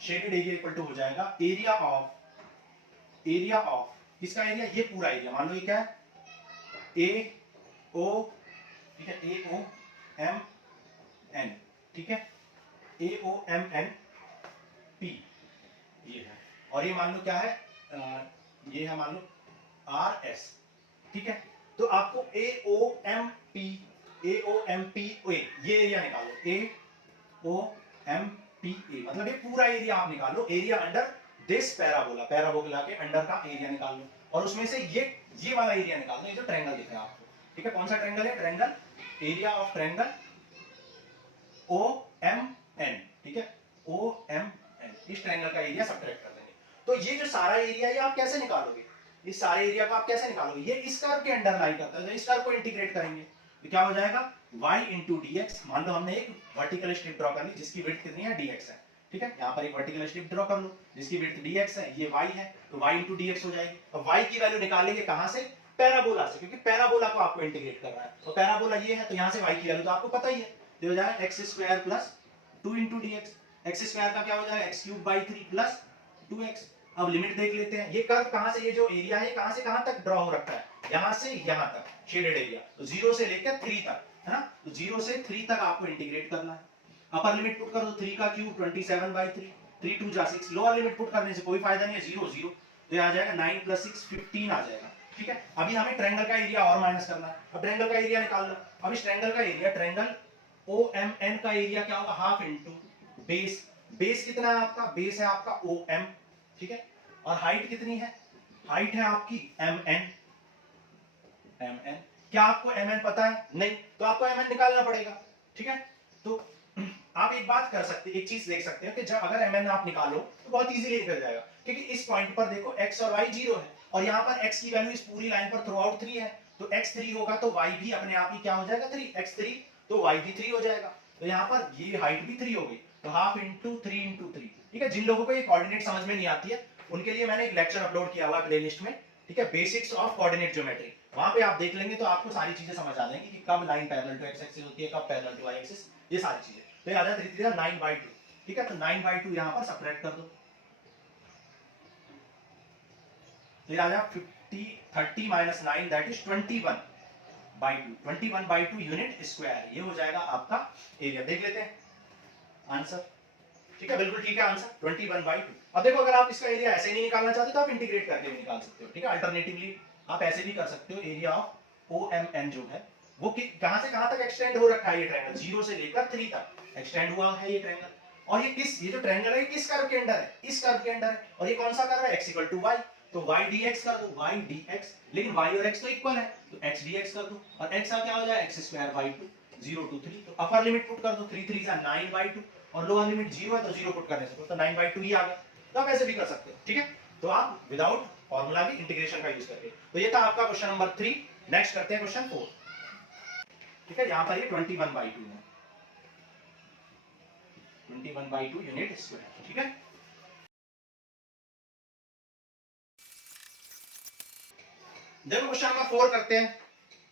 शेडेड एरिया इक्वल टू हो जाएगा एरिया ऑफ किसका एरिया, ये पूरा एरिया, मान लो ये क्या है, ए ओ, ठीक है, ए ओ एम एन, ठीक है, ए ओ एम एन पी ये है, और ये मान लो क्या है, ये है मान लो आर एस, ठीक है। तो आपको ए ओ एम पी ये एरिया निकालो, ए ओ एम पी ए, मतलब ये पूरा एरिया आप निकालो, एरिया अंडर दिस पैराबोला के अंडर का एरिया निकाल लो, और उसमें से ये वाला एरिया निकाल लो, ये जो ट्रायंगल दिख रहा है आपको, ठीक है, कौन सा ट्रायंगल है, triangle, area of triangle O M N, ठीक है, ओ एम एन, इस ट्रायंगल का एरिया सब्ट्रैक्ट कर देंगे। तो ये जो सारा एरिया है आप कैसे निकालोगे, इस सारे एरिया को आप कैसे निकालोगे, ये इस कर्व के अंडर लाई करता है, तो इस कर्व को इंटीग्रेट करेंगे तो क्या हो जाएगा, y into dx। मान लो हमने एक वर्टिकल स्ट्रिप ड्रॉ कर ली जिसकी विड्थ कितनी है, dx है, ठीक है, यहाँ पर एक वर्टिकल स्ट्रिप ड्रॉ कर लो जिसकी विड्थ dx है, ये y है, तो y into dx हो जाएगी। अब y की वैल्यू निकालेंगे कहां से, पैराबोला से, क्योंकि पैराबोला को आपको इंटीग्रेट करना है, तो पैराबोला ये है, तो यहाँ से y की वैल्यू तो आपको पता ही है, तो हो जाएगा x² + 2 into dx, x² का क्या हो जाएगा, x³ / 3 + 2x। अब लिमिट देख लेते हैं, ये कर्व कहां से, ये जो एरिया है कहां से कहां तक ड्रॉ हो रखा है, यहां से यहां तक शेडेड एरिया, तो 0 से लेकर 3 तक, है ना, तो 0 से 3 तक आपको इंटीग्रेट करना है। अपर लिमिट पुट कर दो, 3 का क्यूब 27/3, 3 2 जा 6, लोअर लिमिट पुट करने से कोई फायदा नहीं है, 0 0, तो ये आ जाएगा 9 + 6 15 आ जाएगा, ठीक है। अभी हमें ट्रायंगल का एरिया और माइनस करना है, अब ट्रायंगल का एरिया निकाल लो। अब इस ट्रायंगल का एरिया, ट्रायंगल OMN का एरिया क्या होगा, हाफ इनटू बेस कितना है आपका, बेस है आपका OM, ठीक है, और हाइट कितनी है, हाइट है आपकी MN। क्या आपको MN पता है, नहीं, तो आपको MN निकालना पड़ेगा, ठीक है। तो आप एक बात कर सकते, एक चीज देख सकते हो कि जब अगर MN आप निकालो तो बहुत इजीली निकल जाएगा, क्योंकि इस पॉइंट पर देखो x और y 0 है, और यहाँ पर x की वैल्यू इस पूरी लाइन पर थ्रू आउट 3 है, तो x 3 होगा तो y भी अपने आप ही क्या हो जाएगा, 3, x 3 तो y भी 3 हो जाएगा, तो यहाँ पर ये हाइट भी 3 होगी, तो हाफ इंटू 3 इंटू 3, ठीक है। जिन लोगों को ये कोऑर्डिनेट समझ में नहीं आती है उनके लिए मैंने एक लेक्चर अपलोड किया हुआ है प्लेलिस्ट में, ठीक है, बेसिक्स ऑफ कोऑर्डिनेट ज्योमेट्री, वहां पे आप देख लेंगे तो आपको सारी चीजें समझ आ जाएंगी कि कब line parallel to x axis होती है, कब पैरेलल टू y एक्सिस, ये सारी चीजें। तो ये आ जाता है 9/2, ठीक है, तो 9/2 यहाँ पर सब्ट्रैक्ट कर दो, तो ये आ जाएगा 30 - 9 दैट इज 21/2 यूनिट स्क्वायर, ये हो जाएगा आपका एरिया। देख लेते हैं आंसर, ठीक है, बिल्कुल ठीक है आंसर 21/2। अब देखो अगर आप इसका एरिया ऐसे नहीं निकालना चाहते तो आप इंटीग्रेट करके भी निकाल सकते हो, ठीक है, अल्टरनेटिवली आप ऐसे भी कर सकते हो। एरिया ऑफ OMN जो है वो कहां से कहां तक एक्सटेंड हो रखा है, ये ट्रायंगल 0 से लेकर 3 तक एक्सटेंड हुआ है ये ट्रायंगल, और ये जो ट्रायंगल है किस कर्व के अंडर है, इस कर्व के अंडर है, और ये कौन सा कर्व है, x = y, तो y dx कर दो, y dx, लेकिन y और x तो इक्वल है तो x dx कर दो, और x का क्या हो जाएगा, x² / 2 0 to 3, तो अपर लिमिट पुट कर दो, 3 3 = 9/2, और लोअर लिमिट 0 है तो 0 पुट करने से तो 9/2 ही आ गया। तो आप ऐसे भी कर सकते हो, ठीक है, तो आप विदाउट फॉर्मूला भी इंटीग्रेशन का यूज करके। तो ये था आपका क्वेश्चन नंबर 3। नेक्स्ट करते हैं क्वेश्चन 4, ठीक है, यहां पर ये 21/2 है। 21/2 यूनिट स्क्वायर। ठीक है, देखो क्वेश्चन नंबर 4 करते हैं।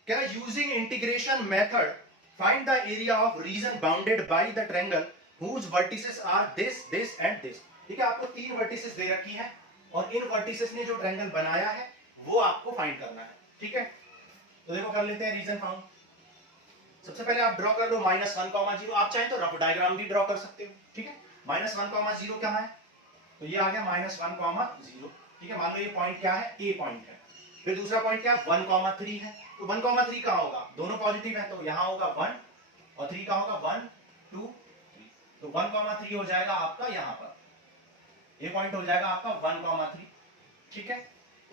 कह रहा using integration method find the area of reason bounded by the triangle whose vertices are this and this। ठीक है, आपको 3 वर्टिसेस दे रखी हैं और इन वर्टिसेस ने जो ट्रायंगल बनाया है वो आपको फाइंड करना है। ठीक है, तो देखो कर लेते हैं रीजन फाउंड। सबसे पहले आप ड्रॉ कर लो -1,0। आप चाहें तो रफ डायग्राम भी ड्रॉ कर सकते हो। ठीक है, -1,0 कहां है, तो ये आ गया -1,0। ठीक है, मान लो ये पॉइंट क्या है, ए पॉइंट है। फिर दूसरा पॉइंट क्या 1,3 है, तो 1,3 कहां होगा, दोनों पॉजिटिव है तो यहां होगा 1 और 3 कहां होगा 1 2 3, तो 1,3 हो जाएगा आपका यहां पर, ये पॉइंट हो जाएगा आपका 1,3। ठीक है,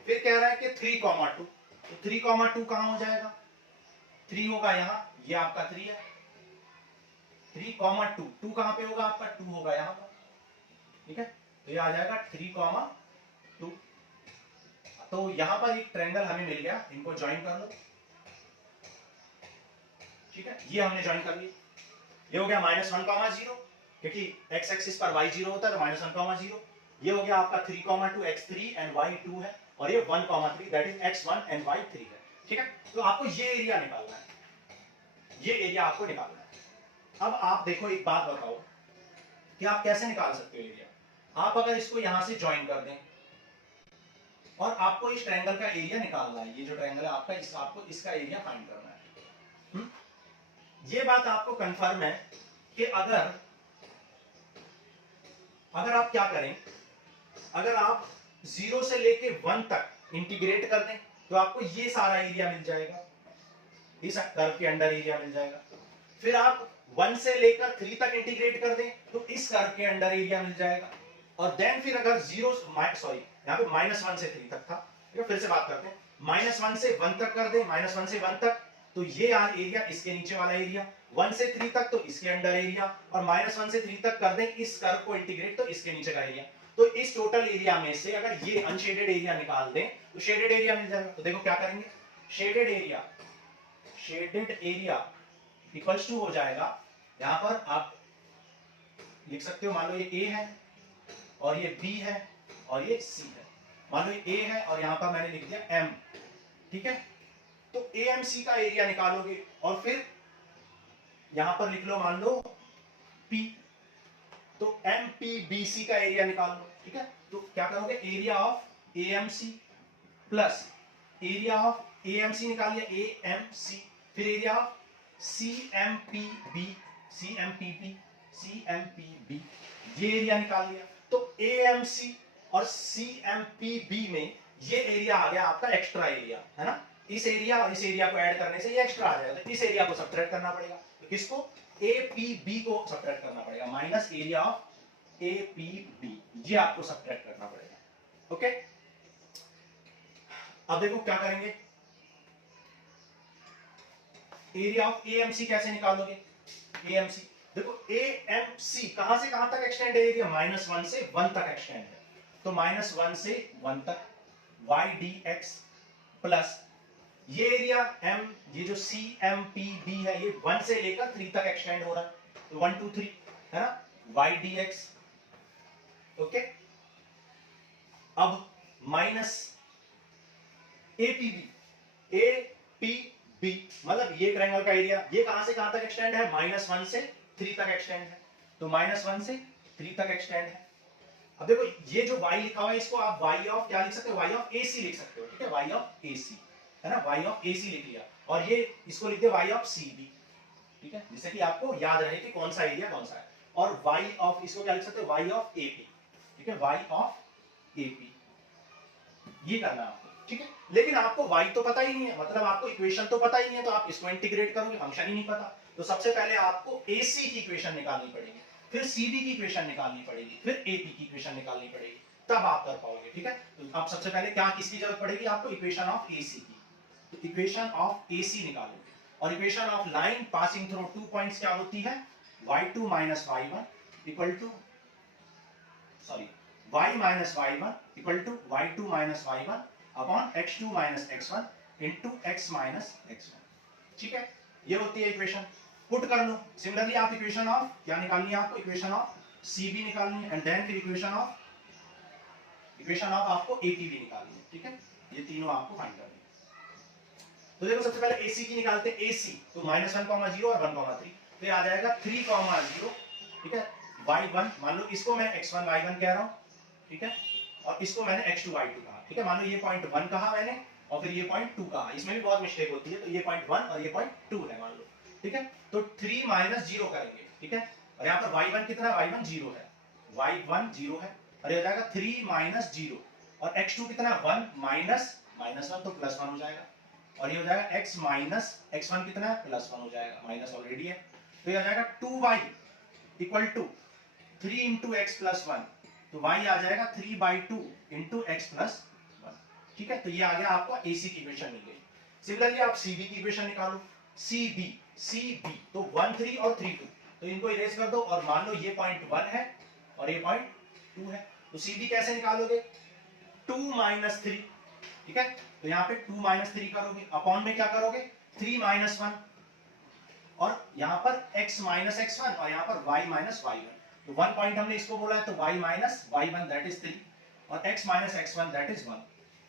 फिर कह रहा है कि 3,2, तो 3,2 कहां हो जाएगा, 3 होगा यहां, ये आपका 3 है। 3,2 2 कहां पे होगा आपका, 2 होगा यहां पर। ठीक है, तो ये आ जाएगा 3,2। तो यहां पर एक ट्रायंगल हमें मिल गया, इनको ज्वाइन कर लो। ठीक है, ये हमने ज्वाइन कर लिया। ये हो गया -1,0 क्योंकि x एक्सिस पर y 0 होता है तो -1,0। ये हो गया आपका 3,2 x3 एंड y 2 है और ये 1,3 that is x1 and y 3 है। ठीक है, तो आपको ये एरिया निकालना है, ये एरिया आपको निकालना है। अब आप देखो एक बात बताओ कि आप कैसे निकाल सकते हो एरिया। आप अगर इसको यहां से ज्वाइन कर दें और आपको इस ट्रायंगल का एरिया निकालना है, ये जो ट्रायंगल है आपका, आपको इसका एरिया फाइंड करना है। ये बात आपको कंफर्म है कि अगर आप क्या करें, अगर आप 0 से लेके 1 तक इंटीग्रेट कर दें तो आपको ये सारा एरिया मिल जाएगा, इस कर्व के अंडर एरिया मिल जाएगा। फिर आप 1 से लेकर 3 तक इंटीग्रेट कर दें तो इस कर्व के अंडर एरिया मिल जाएगा। और देन फिर अगर यहाँ पे -1 से 3 तक था, ठीक है, फिर से बात करते हैं, -1 से 1 तक कर दें, -1 से 1 तक तो ये एरिया, इसके नीचे वाला एरिया, 1 से 3 तक तो इसके अंडर एरिया, और -1 से 3 तक कर दें इस कर्व को इंटीग्रेट तो इसके नीचे का एरिया। तो इस टोटल एरिया में से अगर ये अनशेडेड एरिया निकाल दें तो शेडेड एरिया मिल जाएगा। तो देखो क्या करेंगे, शेडेड एरिया इक्वल्स टू हो जाएगा, यहां पर आप लिख सकते हो, मान लो ये A है और ये B है और ये C है। मान लो ये A है और यहां पर मैंने लिख दिया M। ठीक है, तो AMC का एरिया निकालोगे और फिर यहां पर लिख लो मान लो P, तो MPBC का एरिया निकालो। ठीक है, तो क्या करोगे, area of AMC plus area of AMC निकाल लिया AMC, फिर एरिया ऑफ CMPB ये एरिया निकाल लिया। तो AMC और CMPB में ये एरिया आ गया आपका एक्स्ट्रा एरिया, है ना। इस एरिया और इस एरिया को ऐड करने से ये एक्स्ट्रा आ जाएगा, तो इस एरिया को सब्ट्रैक्ट करना पड़ेगा। तो किसको, APB को सब्ट्रैक्ट करना पड़ेगा, माइनस एरिया ऑफ APB, ये आपको सब्ट्रैक्ट करना पड़ेगा। ओके, अब देखो क्या करेंगे, एरिया ऑफ AMC कैसे निकालोगे। AMC देखो, AMC कहां से कहां तक एक्सटेंड है एरिया, -1 से 1 तक एक्सटेंड है, तो -1 से 1 तक YDX प्लस ये एरिया M, ये जो CMPB है ये 1 से लेकर 3 तक एक्सटेंड हो रहा है, तो 1 2 3 है ना, YDX। ओके, अब माइनस APB मतलब ये ट्रायंगल का एरिया, ये कहां से कहां तक एक्सटेंड है, -1 से 3 तक एक्सटेंड है, तो -1 से 3 तक एक्सटेंड है। अब देखो ये जो y लिखा हुआ है इसको आप y ऑफ क्या लिख सकते हो, y ऑफ AC लिख सकते हो। ठीक है, y ऑफ AC है ना, y ऑफ AC लिख लिया, और ये इसको लिख दे y ऑफ CB। ठीक है, जिससे कि आपको याद रहे कि कौन सा एरिया कौन सा है। और y ऑफ इसको क्या लिख सकते हो, y ऑफ AP। ठीक है, y ऑफ AP ये करना है आपको। ठीक है, लेकिन आपको y तो पता ही नहीं है, मतलब आपको इक्वेशन तो पता ही नहीं है, तो आप इसको इंटीग्रेट करोगे, फंक्शन ही नहीं पता। तो सबसे पहले आपको AC की इक्वेशन निकालनी पड़ेगी, फिर CB की इक्वेशन निकालनी पड़ेगी, फिर AP की इक्वेशन निकालनी पड़ेगी, तब आप कर पाओगे। ठीक है, तो आप सबसे पहले क्या किसकी जरूरत पड़ेगी आपको, इक्वेशन ऑफ AC की। तो इक्वेशन ऑफ AC निकालोगे, और equation of line passing through 2 points क्या होती है, y2 minus y1 equal to y minus y1 equal to y2 minus y1 upon x2 minus x1 into x minus x1। ठीक है, ये होती है इक्वेशन, पुट कर लो। सिमिलरली आप इक्वेशन ऑफ क्या निकालनी है आपको, इक्वेशन ऑफ सी बी निकालनी है एंड देन फिर इक्वेशन ऑफ आपको ए पी भी निकालनी है, ठीक है। ये तीनों आपको फाइंड करनी है। तो देखो सबसे पहले ए सी की निकालते हैं। ए सी तो -1,0 और 1,3 तो ये आ जाएगा 3,0, ठीक है। y1 मान लो इसको मैं x1 y1 कह रहा हूँ, ठीक है, और इसको मैंने x2 y2 कहा, ठीक है। मान लो ये पॉइंट 1 कहा मैंने और फिर ये पॉइंट 2 कहा, इसमें भी बहुत मिस्टेक होती है, तो ये पॉइंट 1 और ये पॉइंट 2 है मान लो, ठीक है। तो 3 - 0 करेंगे, ठीक है, और यहाँ पर y1 कितना है, y1 0 है, y1 0 है, और ये हो जाएगा 3 - 0 और x2 कितना है 1 -1 तो +1 हो जाएगा, और ये हो जाएगा x माइनस x1 कितना है +1 हो जाएगा, माइनस ऑलरेडी है, तो ये हो जाएगा 2y equal to 3 into x plus 1, तो y आ जाएगा 3/2 इंटू एक्स प्लस 1, ठीक है। तो ये आ गया आपको AC की इक्वेशन मिल गई। सिमिलरली आप CB की इक्वेशन निकालो, CB तो 1 3 और 3 2, तो इनको इरेज कर दो और मान लो ये पॉइंट 1 है और ये पॉइंट 2 है, तो CB कैसे निकालोगे, 2 - 3, ठीक है। तो यहाँ पे 2 - 3 करोगे, अपॉन में क्या करोगे 3 - 1, और यहाँ पर x - x1 और यहाँ पर y - y1, तो 1 पॉइंट हमने इसको बोला है तो y - y1 दैट इज 3 और x - x1 दैट इज 1,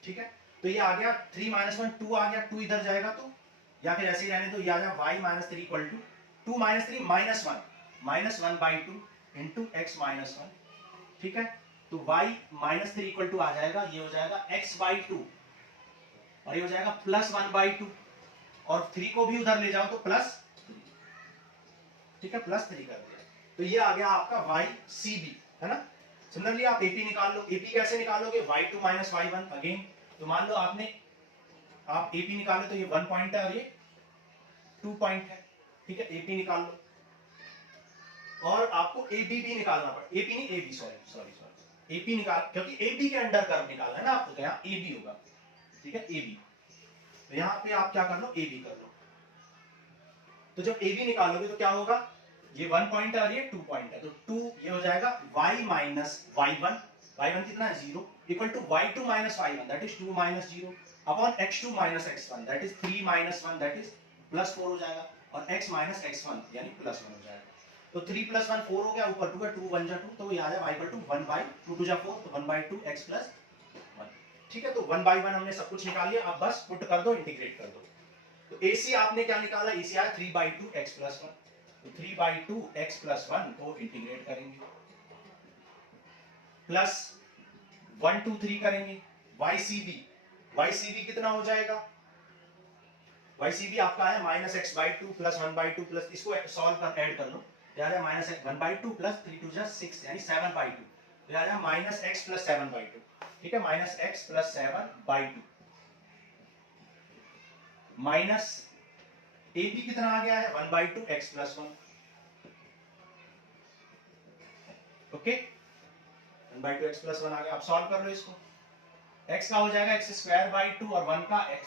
ठीक है। तो ये आ गया 3 - 1 2 आ गया, 2 इधर जाएगा तो या फिर ऐसे ही रहने दो, ये आ गया y - 3 equal to 2 - 3 -1 -1/2 into x - 1, ठीक है। तो y - 3 इक्वल टू आ जाएगा, ये हो जाएगा x/2 और ये हो जाएगा +1/2 और 3 को भी उधर ले जाओ तो प्लस, ठीक है, +3 कर दिया, तो ये आ गया आपका YCB, है ना। सिमिलरली आप AP निकाल लो, AP कैसे निकालोगे y2 - y1 अगेन, तो मान लो आप AP निकालो तो ये 1 पॉइंट है और ये 2 पॉइंट है, ठीक है। AP निकाल लो और आपको AB भी निकालना पड़ेगा, AP नहीं AB, सॉरी AP निकाल, क्योंकि AB के अंडर कर्व निकालना है ना आपको, तो यहाँ AB होगा, ठीक है, AB, तो यहाँ पे आप क्या कर लो AB कर लो, तो जब AB निकालोगे तो क्या होगा, ये 1 पॉइंट है और ये 2 पॉइंट है, तो 2 ये हो जाएगा y - y1 कितना है 0 equal to y2 - y1 that is 2 - 0 upon x2 - x1 that is 3 - 1 that is +4 हो जाएगा, और x - x1 यानी +1 हो जाएगा, तो 3 + 1 4 हो गया, ऊपर 2 है, 2 1 जा 2, तो ये आ जाएगा y इक्वल टू 1/2 2 जा 4 तो 1/2 x + 1, ठीक है। तो 1/1 हमने सब कुछ निकाल लिया, अब बस पुट कर दो, इंटीग्रेट कर दो। तो AC आपने क्या निकाला, AC आया 3/2 x + 1, तो 3/2 x + 1 को इंटीग्रेट करेंगे, प्लस 1 2 3 करेंगे, YCB कितना हो जाएगा, YCB आपका है -x/2 + 1/2 प्लस इसको सॉल्व कर ऐड कर लो, यार है -1/2 प्लस 3 2 जा 6 यानी 7/2, तो यार है -x + 7/2, ठीक है, -x + 7/2 माइनस AB कितना आ गया है 1/2 x + 1, ओके, 1/2 x + 1 आ गया। अब सॉल्व कर लो इसको, x का हो जाएगा x² 2 और 1 का x,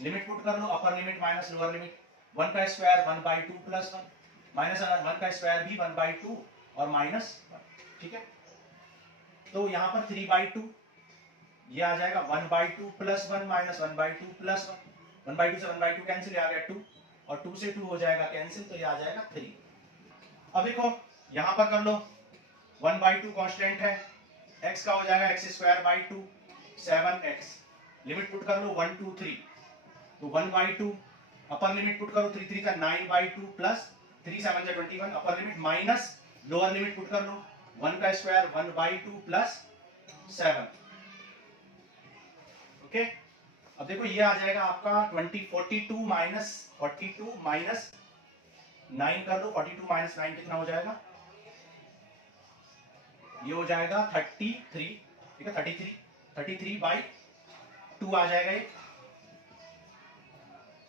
लिमिट पुट कर लो, upper limit minus lower limit, 1 का स्क्वायर 1/2 + 1 माइनस 1 का स्क्वायर भी 1/2 और -1, ठीक है। तो यहाँ पर 3/2 ये आ जाएगा 1/2 + 1 माइनस 1/2 + 1, 1/2 से 1/2 कैंसिल, आ गया 2 और 2 से 2 हो जाएगा कैंसिल, तो ये आ जाएगा 3। अब देखो यहाँ पर कर लो, 1/2 कांस्टेंट है, x का हो जाएगा x² 2 7x, लिमिट पुट कर लो 1 2 3, तो 1/2 अपर लिमिट पुट करो 3 3 का 9/2 प्लस 3 7 जा 21 अपर limit minus lower limit put कर लो 1 का स्क्वायर 1/2 प्लस 7, ओके। अब देखो ये आ जाएगा आपका 42 माइनस 9 कर लो, 42 माइनस 9 कितना हो जाएगा, ये हो जाएगा 33, ठीक है, 33/2 आ जाएगा, ये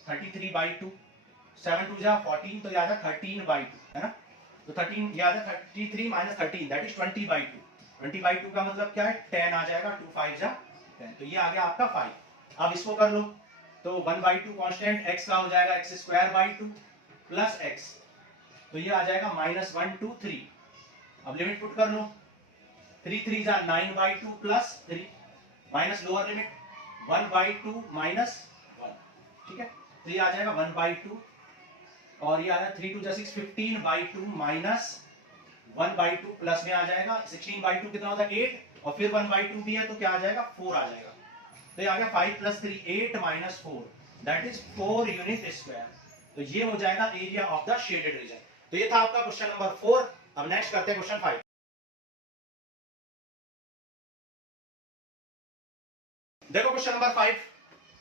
33/2, 7 2 जा 14, तो ये आ जाएगा 13/2, है ना। तो 13 ये आ जाएगा 33 माइनस 13 दैट इज 20/2, 20/2 का मतलब क्या है 10 आ जाएगा, 2 5 जा 10, तो ये आ गया आपका 5। अब इसको कर लो, तो 1/2 कांस्टेंट x का हो जाएगा x² 2 प्लस x, तो ये आ जाएगा -1 2 3, अब लिमिट पुट कर लो 3 3 जा 9/2 plus 3 minus lower limit 1/2 minus 1, ठीक है, तो ये आ जाएगा 1/2 और ये आ जाएगा 3 2 जा 6 15/2 माइनस 1/2 प्लस में आ जाएगा, 16/2 कितना होता है 8, और फिर 1/2 भी है तो क्या आ जाएगा 4 आ जाएगा। तो ये आ गया 5 + 3 8 - 4 दैट इज 4 यूनिट स्क्वायर। तो ये हो जाएगा area of the shaded region. तो ये था आपका क्वेश्चन नंबर 4। अब नेक्स्ट करते हैं क्वेश्चन 5। देखो क्वेश्चन नंबर 5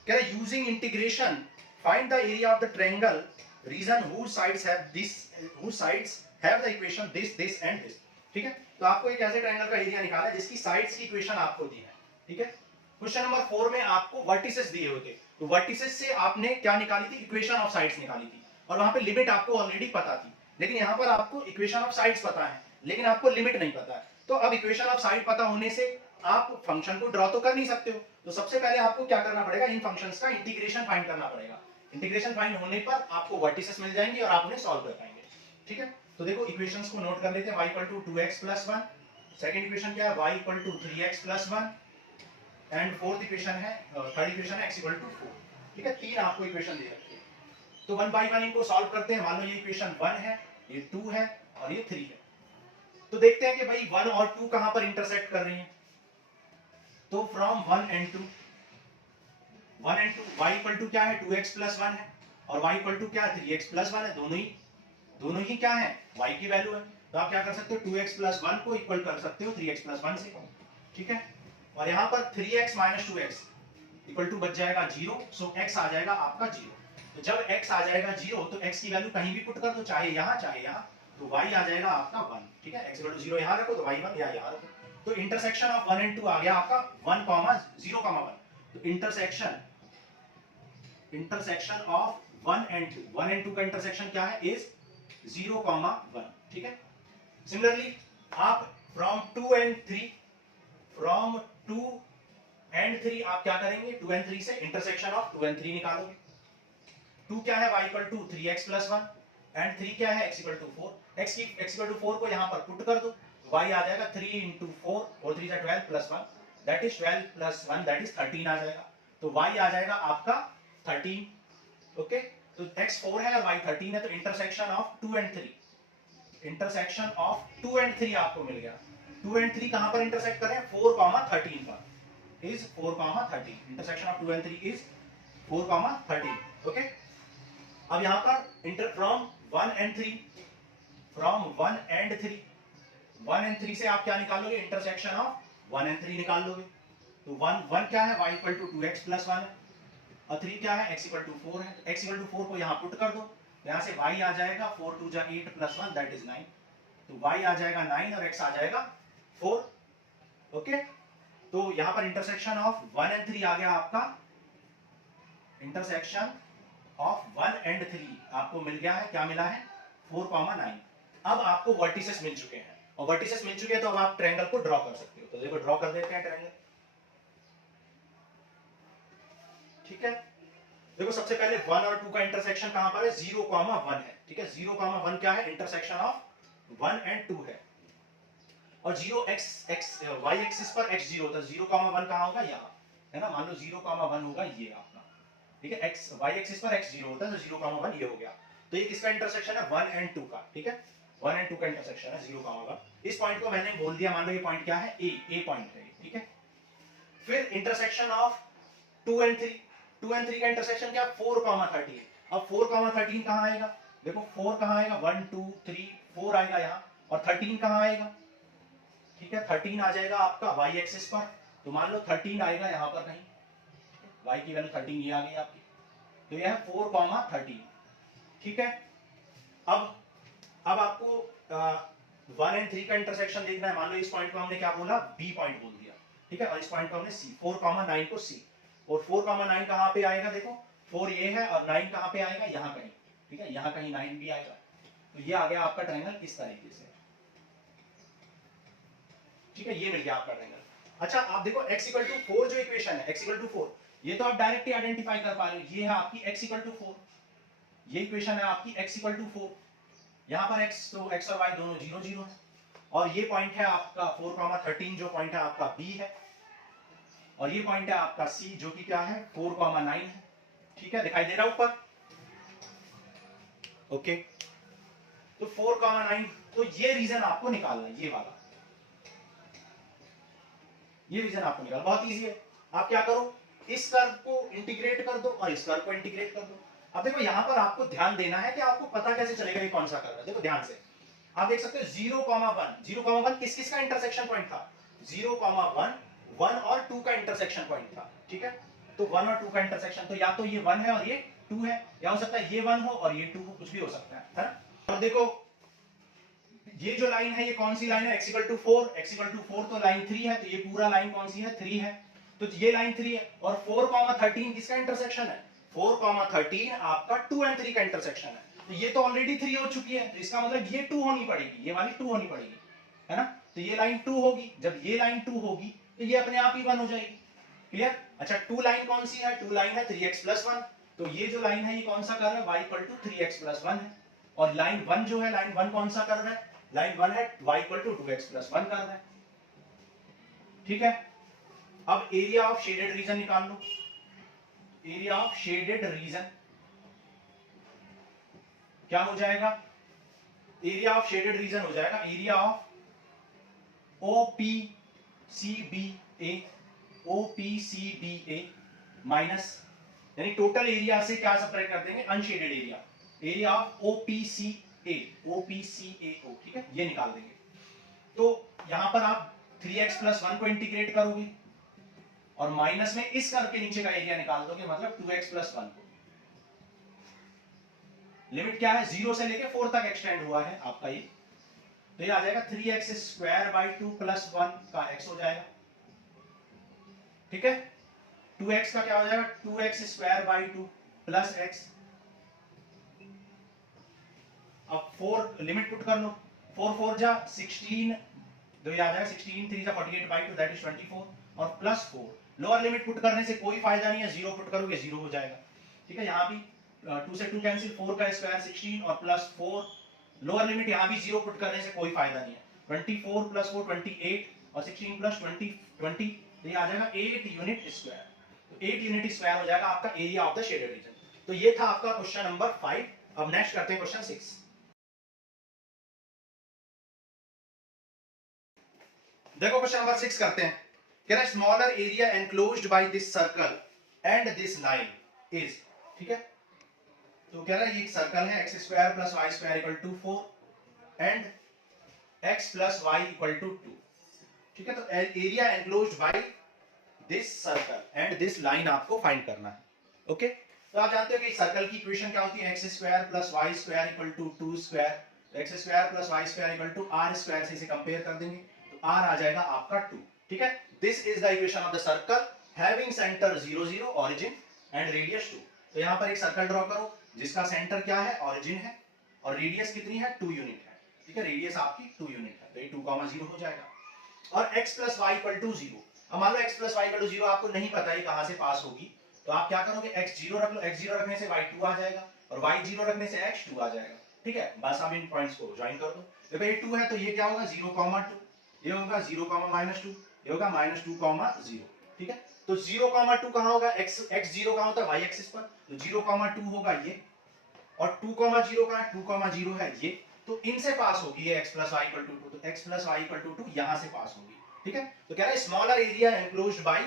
कह रहा है using integration find the area of the triangle region whose sides have this whose sides have the equation this and this। ठीक है, तो आपको एक ऐसे ट्रायंगल का एरिया निकालना है जिसकी साइड्स की इक्वेशन आपको दी है। ठीक है, क्वेश्चन नंबर 4 में आपको वर्टिसेस दिए हुए थे, तो वर्टिसेस से आपने क्या निकाली थी, इक्वेशन ऑफ साइड्स निकाली थी, और वहां पे लिमिट आपको ऑलरेडी पता थी। लेकिन यहां पर आपको इक्वेशन ऑफ साइड्स पता है लेकिन आपको लिमिट नहीं पता है। तो अब इक्वेशन ऑफ साइड पता होने से आप फंक्शन को ड्रॉ तो कर नहीं सकते हो, तो सबसे पहले आपको क्या करना पड़ेगा, इन फंक्शंस का इंटीग्रेशन फाइंड करना पड़ेगा। इंटीग्रेशन फाइंड होने पर आपको वर्टिसेस मिल जाएंगे और आप उन्हें सॉल्व कर पाएंगे। ठीक है, तो देखो इक्वेशंस को नोट कर लेते हैं। y = 2x + 1, सेकंड इक्वेशन क्या है y = 3x + 1, and fourth equation है थर्ड इक्वेशन है x = 4। ठीक है, तीन आपको इक्वेशन दे रखी है, तो 1 बाय 1 इनको सॉल्व करते हैं। मान लो ये इक्वेशन 1 है, ये 2 है और ये 3 है। तो देखते हैं कि भाई 1 और 2 कहां पर इंटरसेक्ट कर रही हैं। तो फ्रॉम 1 and 2 y = क्या है 2x + 1 है, और y = क्या है 3x + 1 है। दोनों ही क्या है y की वैल्यू है। तो आप क्या कर सकते हो 2x + 1 को इक्वल कर सकते हो 3x + 1 से। ठीक है, और यहां पर 3x - 2x = बच जाएगा 0, सो x आ जाएगा आपका 0। तो जब x आ जाएगा 0 तो x की वैल्यू कहीं भी पुट कर दो, चाहे यहां चाहे यहां, तो y आ जाएगा आपका 1। ठीक है, x = 0 यहां रखो तो y 1 यहां रखो। तो इंटरसेक्शन ऑफ 1 and 2 आ गया आपका 1, 0, 1। तो इंटरसेक्शन ऑफ 1 and 2, 1 and 2 का इंटरसेक्शन क्या है इज 0, 1। ठीक है, सिमिलरली आप फ्रॉम 2 and 3 आप क्या करेंगे 2 and 3 से इंटरसेक्शन ऑफ 2 and 3 निकालोगे। 2 क्या है y = 3x + 1 एंड 3 क्या है x = 4। x = 4 को यहां पर पुट कर दो, y आ जाएगा 3 × 4, 4 3 12 + 1 दैट इज 12 + 1 दैट इज 13 आ जाएगा। तो y आ जाएगा आपका 13। ओके, तो x 4 है और y 13 है, तो इंटरसेक्शन ऑफ 2 and 3 आपको मिल गया। 2 and 3 कहां पर इंटरसेक्ट करें 4, 13 पर is 4, 13। Intersection of 2 and 3 is 4, 13। Okay, अब यहां पर इंटर फ्रॉम 1 and 3 से आप क्या निकालोगे इंटरसेक्शन ऑफ 1 and 3 निकाल लोगे। तो 1 क्या है y = 2x + 1 है, और 3 क्या है x = 4 है। x = 4 को यहां पुट कर दो, यहां से y आ जाएगा 4 2 8 + 1 दैट इज 9। तो y आ जाएगा 9 और x आ जाएगा 4। ओके, तो यहां पर इंटरसेक्शन ऑफ 1 and 3 आ गया आपका, इंटरसेक्शन ऑफ 1 and 3 आपको मिल गया है, क्या मिला है 4, 9। अब आपको वर्टिसेस मिल चुके हैं, और वर्टिसेस मिल चुके हैं तो अब आप ट्रायंगल को ड्रॉ कर सकते हो। तो देखो ड्रॉ कर देते हैं ट्रायंगल। ठीक है, देखो सबसे पहले 1 और 2 का इंटरसेक्शन कहां पर है 0, 1 है। ठीक है, 0, 1 क्या है इंटरसेक्शन ऑफ 1 and 2 है, और 0 y एक्सिस पर x0 होता है। 0, 1 कहां होगा यहाँ, है ना। मान लो 0, 1 होगा ये आपका। ठीक है, x y एक्सिस पर x0 होता है, तो 0, 1 ये हो गया। तो ये किसका इंटरसेक्शन है 1 and 2 का। ठीक है, 1 and 2 का इंटरसेक्शन है 0, 1। इस पॉइंट को मैंने बोल दिया, मान लो ये पॉइंट क्या है a पॉइंट है। ठीक है, फिर इंटरसेक्शन ऑफ 2 and 3 का इंटरसेक्शन क्या 4, 13। अब 4, 13 कहां आएगा, देखो 4 कहां आएगा 1 2 3 4 आएगा यहां, और 13 कहां आएगा। ठीक है, 13 आ जाएगा आपका y एक्सिस पर। तो मान लो 13 आएगा यहां पर कहीं, y की वैल्यू 13 ये आ गई आपकी। तो यह है 4, 13। ठीक है, अब आपको 1 and 3 का इंटरसेक्शन देखना है। मान लो इस पॉइंट को हमने क्या बोला b पॉइंट बोल दिया। ठीक है, और इस पॉइंट को हमने c, 4, 9 को c, और 4, 9 कहां पे आएगा, देखो 4 ये है और 9 कहां पे आएगा यहां कहीं। ठीक है, यहां कहीं 9 भी आएगा। तो ये आ गया आपका ट्रायंगल इस तरीके से। ठीक है, ये मिल गया आपका ट्रायंगल। अच्छा, आप देखो x = 4 जो इक्वेशन है x = 4, ये तो आप डायरेक्ट ही आइडेंटिफाई कर पा रहे हो। ये है आपकी x = 4, ये इक्वेशन है आपकी x = 4। यहां पर x तो x और y दोनों 0, 0 है, और ये पॉइंट है आपका 4, 13 जो पॉइंट है आपका b है, और ये पॉइंट है आपका c जो कि क्या है 4, 9 है। ठीक है, दिखाई दे रहा है ऊपर। ओके, तो 4, 9 तो ये रीजन आपको निकालना है, ये वाला, ये रीजन आपको निकालना बहुत इजी है। आप क्या करो, इस कर्व को इंटीग्रेट कर दो और इस कर्व को इंटीग्रेट कर दो। अब देखो यहां पर आपको ध्यान देना है कि आपको पता कैसे चलेगा ये कौन सा कर्व है। देखो ध्यान से आप देख सकते हो 0,1, 0,1 किस किस का इंटरसेक्शन पॉइंट था, 0,1 1 और 2 का इंटरसेक्शन पॉइंट था, ठीक है। तो 1 और 2 का इंटरसेक्शन, तो या तो ये 1 है और ये 2 है, या हो सकता है ये 1 हो और ये 2 हो, कुछ भी हो सकता है ना। और देखो ये जो लाइन है ये कौन सी लाइन है, x = 4, x = 4 तो लाइन 3 है, तो ये पूरा लाइन कौन सी है, 3 है, तो ये लाइन 3 है। और 4,13 किसका इंटरसेक्शन है, 4,13 आपका 2 और 3 का इंटरसेक्शन है, तो ये तो ऑलरेडी 3 हो चुकी है, तो इसका मतलब ये 2 होनी पड़ेगी, ये वाली 2 होनी पड़ेगी, है ना। तो ये लाइन 2 होगी, जब ये लाइन 2 होगी तो ये अपने आप ही 1 हो जाएगी, क्लियर। अच्छा 2 लाइन कौन सी है, 2 लाइन है 3x + 1, तो ये जो लाइन है ये कौन सा कर्व है, y = 3x + 1 है। और लाइन 1 जो है, लाइन 1 कौन सा कर्व है, लाइन 1 है y = 2x + 1 कर्व है, ठीक है। अब एरिया ऑफ शेडेड रीजन निकाल लो, एरिया ऑफ शेडेड रीजन क्या हो जाएगा, एरिया ऑफ शेडेड रीजन हो जाएगा area of OPCBA, OPCBA minus, यानी टोटल एरिया से क्या सब्ट्रैक्ट कर देंगे, unshielded area, area of OPCA, OPCAO, ठीक है, ये निकाल देंगे। तो यहां पर आप 3x + 1 को इंटीग्रेट करोगे और माइनस में इस कर्व के नीचे का एरिया निकाल दोगे, मतलब 2x + 1 को। लिमिट क्या है, 0 से लेके 4 तक एक्सटेंड हुआ है आपका ये, तो ये आ जाएगा 3x² + 1 का x हो जाएगा, ठीक है। 2x का क्या हो जाएगा, 2x² + x। अब 4 लिमिट पुट कर लो, 4 4 जा 16, तो ये आ जाएगा 16 3 जा 48/2, दैट इज 24, और +4। लोअर लिमिट पुट करने से कोई फायदा नहीं है, 0 पुट करोगे 0 हो जाएगा, ठीक है। यहाँ भी 2 से 2 कैंसिल, 4 का स्क्वायर 16 और +4, लोअर लिमिट यहाँ भी 0 पुट करने से कोई फायदा नहीं है, 24 + 4 28 और 16 + 20 20, तो ये आ जाएगा 8 यूनिट स्क्वायर। तो 8 यूनिट स्क्वायर हो जाएगा आपका area of the shaded region. तो ये था आपका क्वेश्चन नंबर 5। अब नेक्स्ट करते हैं क्वेश्चन 6। देखो क्वेश्चन नंबर 6 करते हैं, कह रहा है smaller area enclosed by this circle and this line is, ठीक है। तो कह रहा है ये एक सर्कल है, x² + y² = 4 and x + y = 2, ठीक है। तो area enclosed by this circle and this line आपको फाइंड करना है, ओके। तो आप जानते हो कि सर्कल की इक्वेशन क्या होती है, x² + y² = 2 square, x² + y² = r² से इसे कंपेयर कर देंगे, तो r आ जाएगा आपका 2, ठीक है। This is the equation of the circle having centre 0 0 origin and radius 2। तो यहां पर एक सर्कल ड्रॉ करो जिसका सेंटर क्या है, ओरिजिन है, और रेडियस कितनी है, 2 यूनिट है, ठीक है। रेडियस आपकी 2 यूनिट है, तो ये 2, 0 हो जाएगा। और x + y = 0, अब मान लो x + y = 0 आपको नहीं पता ये कहां से पास होगी, तो आप क्या करोगे, x 0 रख लो, x 0 रखने से y 2 आ जाएगा और y 0 रखने से x 2 आ जाएगा, ठीक है। बस आप इन पॉइंट्स को ज्वाइन कर दो। देखो ये 2 है तो ये क्या होगा, 0,2, ये होगा 0, -2, ये होगा -2,0, ठीक है। तो 0,2 कहां होगा, x 0 कहां होता है, y एक्सिस पर, तो 0,2 होगा ये, और 2,0 कहां है, 2,0 है ये, तो इनसे पास होगी ये x + y = 2, तो x + y = 2 यहां से पास होगी, ठीक है। तो कह रहा है smaller area enclosed bye,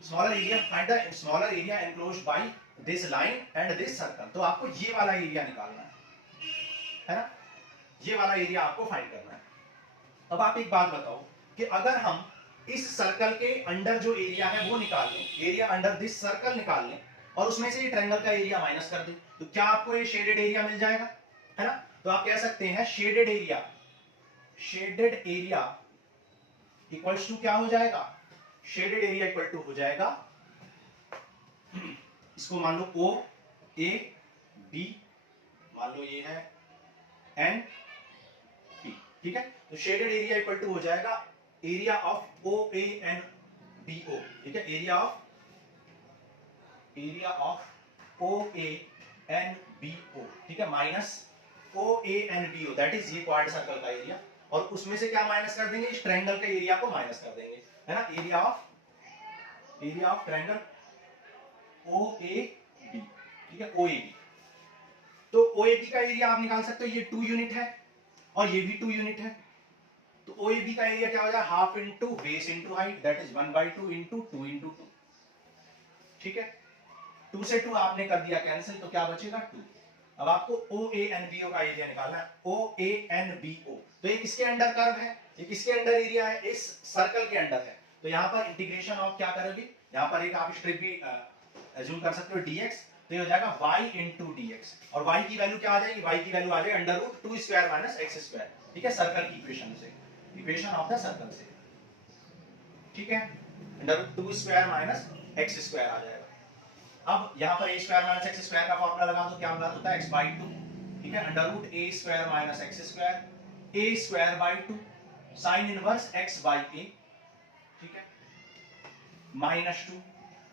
smaller area, find the smaller area enclosed by this line and this circle. तो आपको ये वाला एरिया निकालना है ना, ये वाला एरिया आपको फाइंड करना है। अब आप एक बात बताओ कि अगर हम इस सर्कल के अंडर जो एरिया है वो निकाल लें, एरिया अंडर दिस सर्कल निकाल लें, और उसमें से ये ट्रायंगल का एरिया माइनस कर दें, तो क्या आपको ये शेडेड एरिया मिल जाएगा, है ना। तो आप कह सकते हैं shaded area, shaded area equals to क्या हो जाएगा, शेडेड एरिया इक्वल टू हो जाएगा, इसको मान लो O A B, मान लो ये है N P, ठीक है। तो शेडेड एरिया इक्वल टू हो जाएगा एरिया ऑफ OANBO, ठीक है, एरिया ऑफ OANBO, ठीक है, माइनस OANBO, दैट इज ये क्वाड्र सर्कल का एरिया, और उसमें से क्या माइनस कर देंगे, इस ट्रायंगल के एरिया को माइनस कर देंगे, है ना। एरिया ऑफ ट्रायंगल OAB, ठीक है, OAB। तो OAB का एरिया आप निकाल सकते हो, ये 2 यूनिट है, और ये भी 2 यूनिट है, तो ओ ए बी का एरिया क्या हो जाएगा, half into base into height, that is 1/2 into 2 into 2। ठीक है, 2 से 2 आपने कर दिया कैंसिल, तो क्या बचेगा 2। अब आपको ओ ए एन बी ओ का एरिया निकालना है, ओ ए एन बी ओ। तो ये किसके अंडर कर्व है, ये किसके अंडर एरिया है, इस सर्कल के अंडर है। तो यहाँ पर इंटीग्रेशन ऑफ क्या करोगे, यहाँ पर एक आप स्ट्रिप भी एज्यूम कर सकते हो dx, तो ये हो जाएगा y इंटू dx, और y की वैल्यू क्या आ जाएगी, y की वैल्यू आ जाएगी under root 2 square minus x square. ठीक है, सर्कल की इक्वेशन से, इक्वेशन ऑफ द सर्कल से। ठीक है, under root 2 square minus x square आ जाएगा। अब यहाँ पर a square minus x square का फॉर्मूला लगा दो, क्या होता है x/2। ठीक है, under root a square minus x square, a square by 2 sine inverse x by a। ठीक है, -2,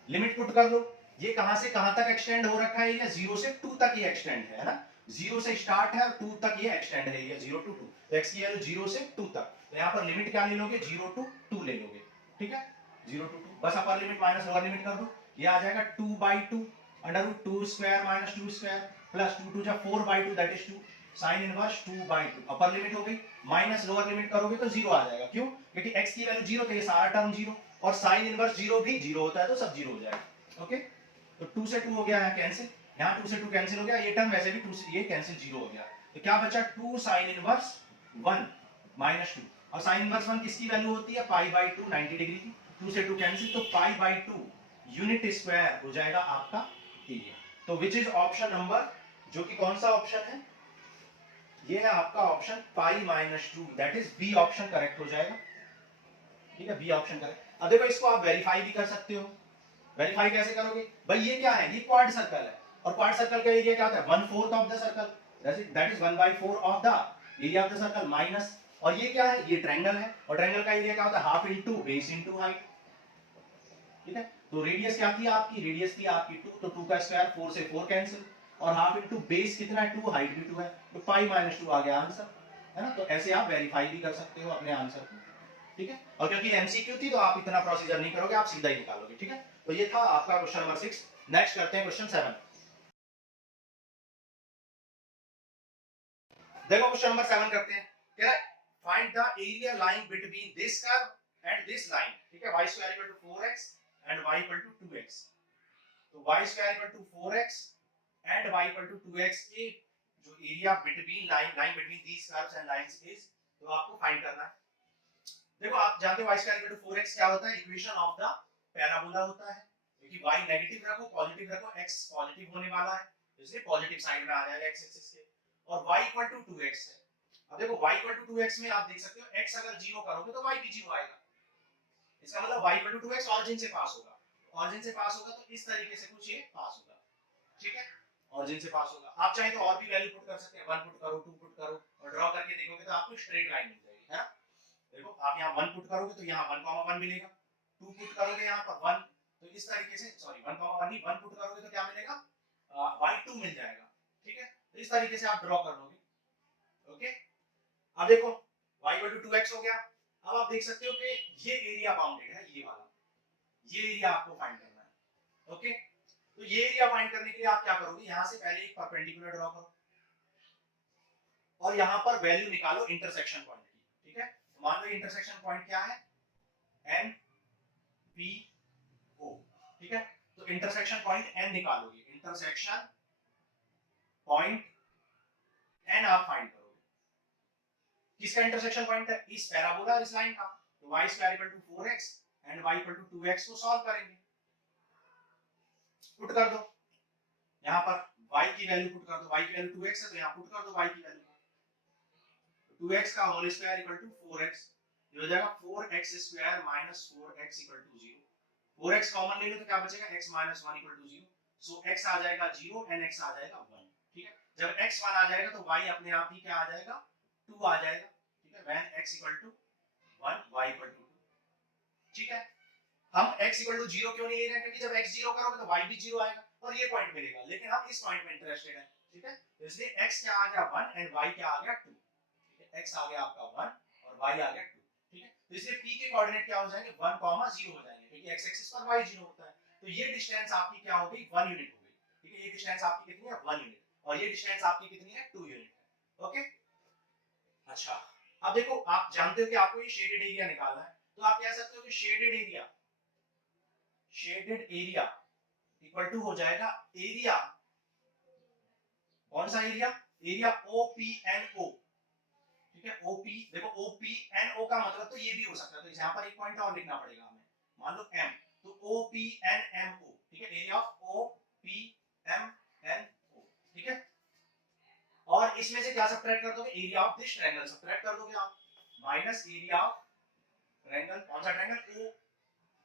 लिमिट पुट कर दो। ये कहां से कहां तक एक्सटेंड हो रखा है, ये 0 से 2 तक ये एक्सटेंड है ना, 0 से स्टार्ट है और 2 तक ये एक्सटेंड है, ये 0 टू 2, तो x की वैल्यू 0 से 2 तक, तो यहाँ पर लिमिट क्या ले लोगे, 0 टू 2 ले लोगे। ठीक है, 0 टू 2, बस upper limit minus lower limit कर दो, ये आ जाएगा 2/2 under root 2 square minus 2 square plus 2 2 जा 4/2 that is 2 sine inverse 2/2। Upper limit हो गई, माइनस लोअर लिमिट करोगे तो 0 आ जाएगा, क्यों, क्योंकि x की वैल्यू 0 तो ये सारा टर्म 0, और साइन इनवर्स 0 भी 0 होता है, तो सब 0 हो जाएगा। ओके, तो 2 से 2 हो गया है कैंसिल, यहाँ 2 से 2 कैंसिल हो गया, ये टर्म वैसे भी 2 से ये कैंसिल 0 हो गया, तो क्या बचा 2 साइन इनवर्स 1 -2, और साइन इनवर्स 1 किसकी वैल्यू होती है, π/2 90 डिग्री की, 2 से 2 कैंसिल, तो π/2 यूनिट स्क्वायर हो जाएगा आपका एरिया। तो विच इज ऑप्शन नंबर, जो कि कौन सा ऑप्शन है, ये है आपका option π-2, that is B option correct हो जाएगा। ठीक है, बी ऑप्शन करेक्ट। अब देखो इसको आप वेरीफाई भी कर सकते हो, वेरीफाई कैसे करोगे भाई, ये क्या है, ये क्वाड सर्कल है, और क्वाड सर्कल का एरिया क्या होता है, 1/4 of the circle, that is 1/4 of the area of the circle minus, और ये क्या है, ये ट्रायंगल है, और ट्रायंगल का एरिया क्या होता है, half into base into height. ठीक है, तो रेडियस क्या थी आपकी, रेडियस थी आपकी 2, तो 2 का स्क्वायर 4 से 4 कैंसिल, और हाफ इंटू बेस कितना है 2, हाइट भी 2 है, तो π-2 आ गया आंसर, है ना। तो ऐसे आप वेरीफाई भी कर सकते हो अपने आंसर को। ठीक है, और क्योंकि एमसीक्यू थी तो आप इतना प्रोसीजर नहीं करोगे, आप सीधा ही निकालोगे। ठीक है, तो ये था आपका क्वेश्चन नंबर 6। नेक्स्ट करते हैं क्वेश्चन 7। देखो क्वेश्चन नंबर 7 करते हैं, कह रहा है find the area lying between this curve and this line. ठीक है, y² 4x and y 2x, तो y² 4x and y 2x के जो area between line between these curves and lines is, तो आपको फाइंड करना है। देखो आप जानते हो y² 4x क्या होता है, इक्वेशन ऑफ द पैराबोला होता है, क्योंकि y नेगेटिव रखो पॉजिटिव रखो, x पॉजिटिव होने वाला है, इसलिए पॉजिटिव साइड में आ जाएगा x एक्सिस के, और y 2x है। अब देखो y 2x में आप देख सकते हो x अगर 0 करोगे तो y भी 0 आएगा, इसका मतलब y 2x ऑरिजिन से पास होगा, ऑरिजिन से पास होगा तो इस तरीके से कुछ ये पास होगा। ठीक है, ऑरिजिन से पास होगा। आप चाहे तो और भी वैल्यू पुट कर सकते हैं, 1 पुट करो, 2 पुट करो, और ड्रॉ करके देखोगे तो आपको स्ट्रेट लाइन मिल जाएगी, है ना। देखो आप यहाँ 1 पुट करोगे तो यहाँ 1,1 मिलेगा, 2 पुट करोगे यहाँ पर 1, तो इस तरीके से, सॉरी 1,1 नहीं, 1 पुट करोगे तो क्या मिलेगा, y2 मिल जाएगा। ठीक है, तो इस तरीके से आप ड्रॉ कर लोगे। ओके, अब देखो y 2x हो गया। अब आप देख सकते हो कि ये एरिया बाउंडेड है, ये वाला, ये एरिया आपको फाइंड करना है। ओके, तो ये एरिया फाइंड करने के लिए आप क्या करोगे, यहां से पहले एक परपेंडिकुलर ड्रॉ करो, और यहां पर वैल्यू निकालो इंटरसेक्शन पॉइंट की। ठीक है, मान लो इंटरसेक्शन पॉइंट क्या है, एन पी ओ। ठीक है, तो इंटरसेक्शन पॉइंट एन निकालोगे, इंटरसेक्शन पॉइंट एन आप फाइंड करोगे, किसका इंटरसेक्शन पॉइंट है, इस पैराबोला और इस लाइन का, तो y² 4x and y 2x को सॉल्व करेंगे, पुट कर दो, यहां पर y की वैल्यू पुट कर दो, y की वैल्यू 2x है तो यहां पुट कर दो y की वैल्यू, 2x का whole square equal to 4x, ये हो जाएगा 4x² minus 4x equal to 0, 4x common ले लो तो क्या बचेगा, x minus 1 equal to 0, so x आ जाएगा 0 एंड x आ जाएगा 1। ठीक है, जब x 1 आ जाएगा तो y अपने आप ही क्या आ जाएगा, 2 आ जाएगा। ठीक है, when x equal to 1 y equal to 2। ठीक है, हम x इक्वल टू 0 क्यों नहीं ले रहे हैं, क्योंकि जब x 0 करोगे तो y भी 0 आएगा और ये पॉइंट मिलेगा, लेकिन हम इस पॉइंट में इंटरेस्टेड हैं। ठीक है, तो इसलिए x क्या आ गया 1 एंड y क्या आ गया 2। x आ गया आपका 1 और y आ गया 2। ठीक है, तो इसलिए p के कोऑर्डिनेट क्या हो जाएंगे, 1, 0 हो जाएंगे, क्योंकि x एक्सिस पर y 0 होता है, तो ये डिस्टेंस आपकी क्या हो गई, 1 यूनिट हो गई। ठीक है, ये डिस्टेंस आपकी कितनी है, 1 यूनिट, और ये डिस्टेंस आपकी कितनी है, 2 यूनिट है। ओके, अच्छा, अब देखो आप जानते हो कि आपको ये शेडेड एरिया निकालना है, तो आप कह सकते हो कि शेडेड एरिया इक्वल टू हो जाएगा एरिया, कौन सा एरिया, एरिया OPNO, ठीक है। ओपी देखो OPNO का मतलब तो ये भी हो सकता है, तो यहाँ पर एक पॉइंट और लिखना पड़ेगा हमें, मान लो M, तो OPNMO, ठीक है, एरिया ऑफ OPMNO, ठीक है। और इसमें से क्या सब्ट्रैक्ट कर दोगे, area of this triangle subtract कर दोगे आप, माइनस एरिया ऑफ ट्रायंगल, कौन सा ट्रायंगल,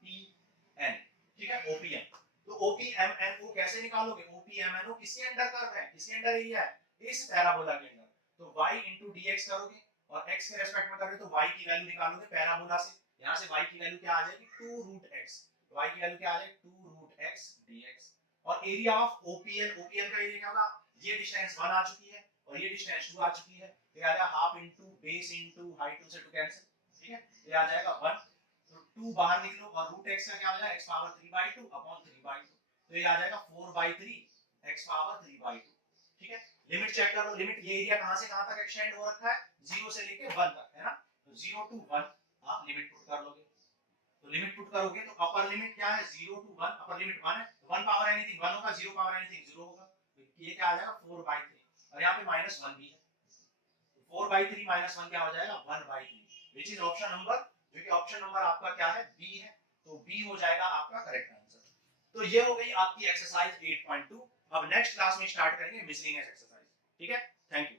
OPN, ठीक है, OPN। तो OPMNO कैसे निकालोगे, OPMNO किसके अंडर कर्व है, किसके अंडर एरिया है, इस पैराबोला के अंदर। तो y into dx करोगे और x के रेस्पेक्ट में करोगे तो y की वैल्यू निकालोगे पैराबोला से, यहां से y की वैल्यू क्या आ जाएगी 2 रूट x, y की वैल्यू क्या आ जाएगी 2 रूट x dx। और एरिया ऑफ OPN का एरिया क्या होगा, ये डिस्टेंस 1 आ चुकी है और ये डिस्टेंस 2 आ चुकी है, तो ये आ जाएगा half into base into height, 2 से 2 कैंसिल, ठीक है, ये आ जाएगा 1, तो 2 बाहर निकलो और रूट x का क्या हो जाएगा x पावर 3/2 अपॉन 3/2, तो ये आ जाएगा 4/3 x पावर 3/2, ठीक है। लिमिट चेक कर लो, लिमिट ये एरिया कहां से कहां तक एक्सटेंड हो रखा है, 0 से लेके 1 तक, है ना, तो 0 to 1 आप लिमिट पुट कर लोगे, तो लिमिट पुट करोगे तो अपर लिमिट क्या है 0 to 1, अपर लिमिट 1 है, 1 पावर एनीथिंग 1 होगा, 0 पावर एनीथिंग 0 होगा, तो ये क्या आ जाएगा 4/3, और यहां पे -1 भी है, 4/3 -1 क्या हो जाएगा 1/3, व्हिच इज ऑप्शन नंबर, जो कि ऑप्शन नंबर आपका क्या है बी है, तो बी हो जाएगा आपका करेक्ट आंसर। तो ये हो गई आपकी एक्सरसाइज 8.2। अब नेक्स्ट क्लास में स्टार्ट करेंगे मिसलेनियस एक्सरसाइज, ठीक है, थैंक यू।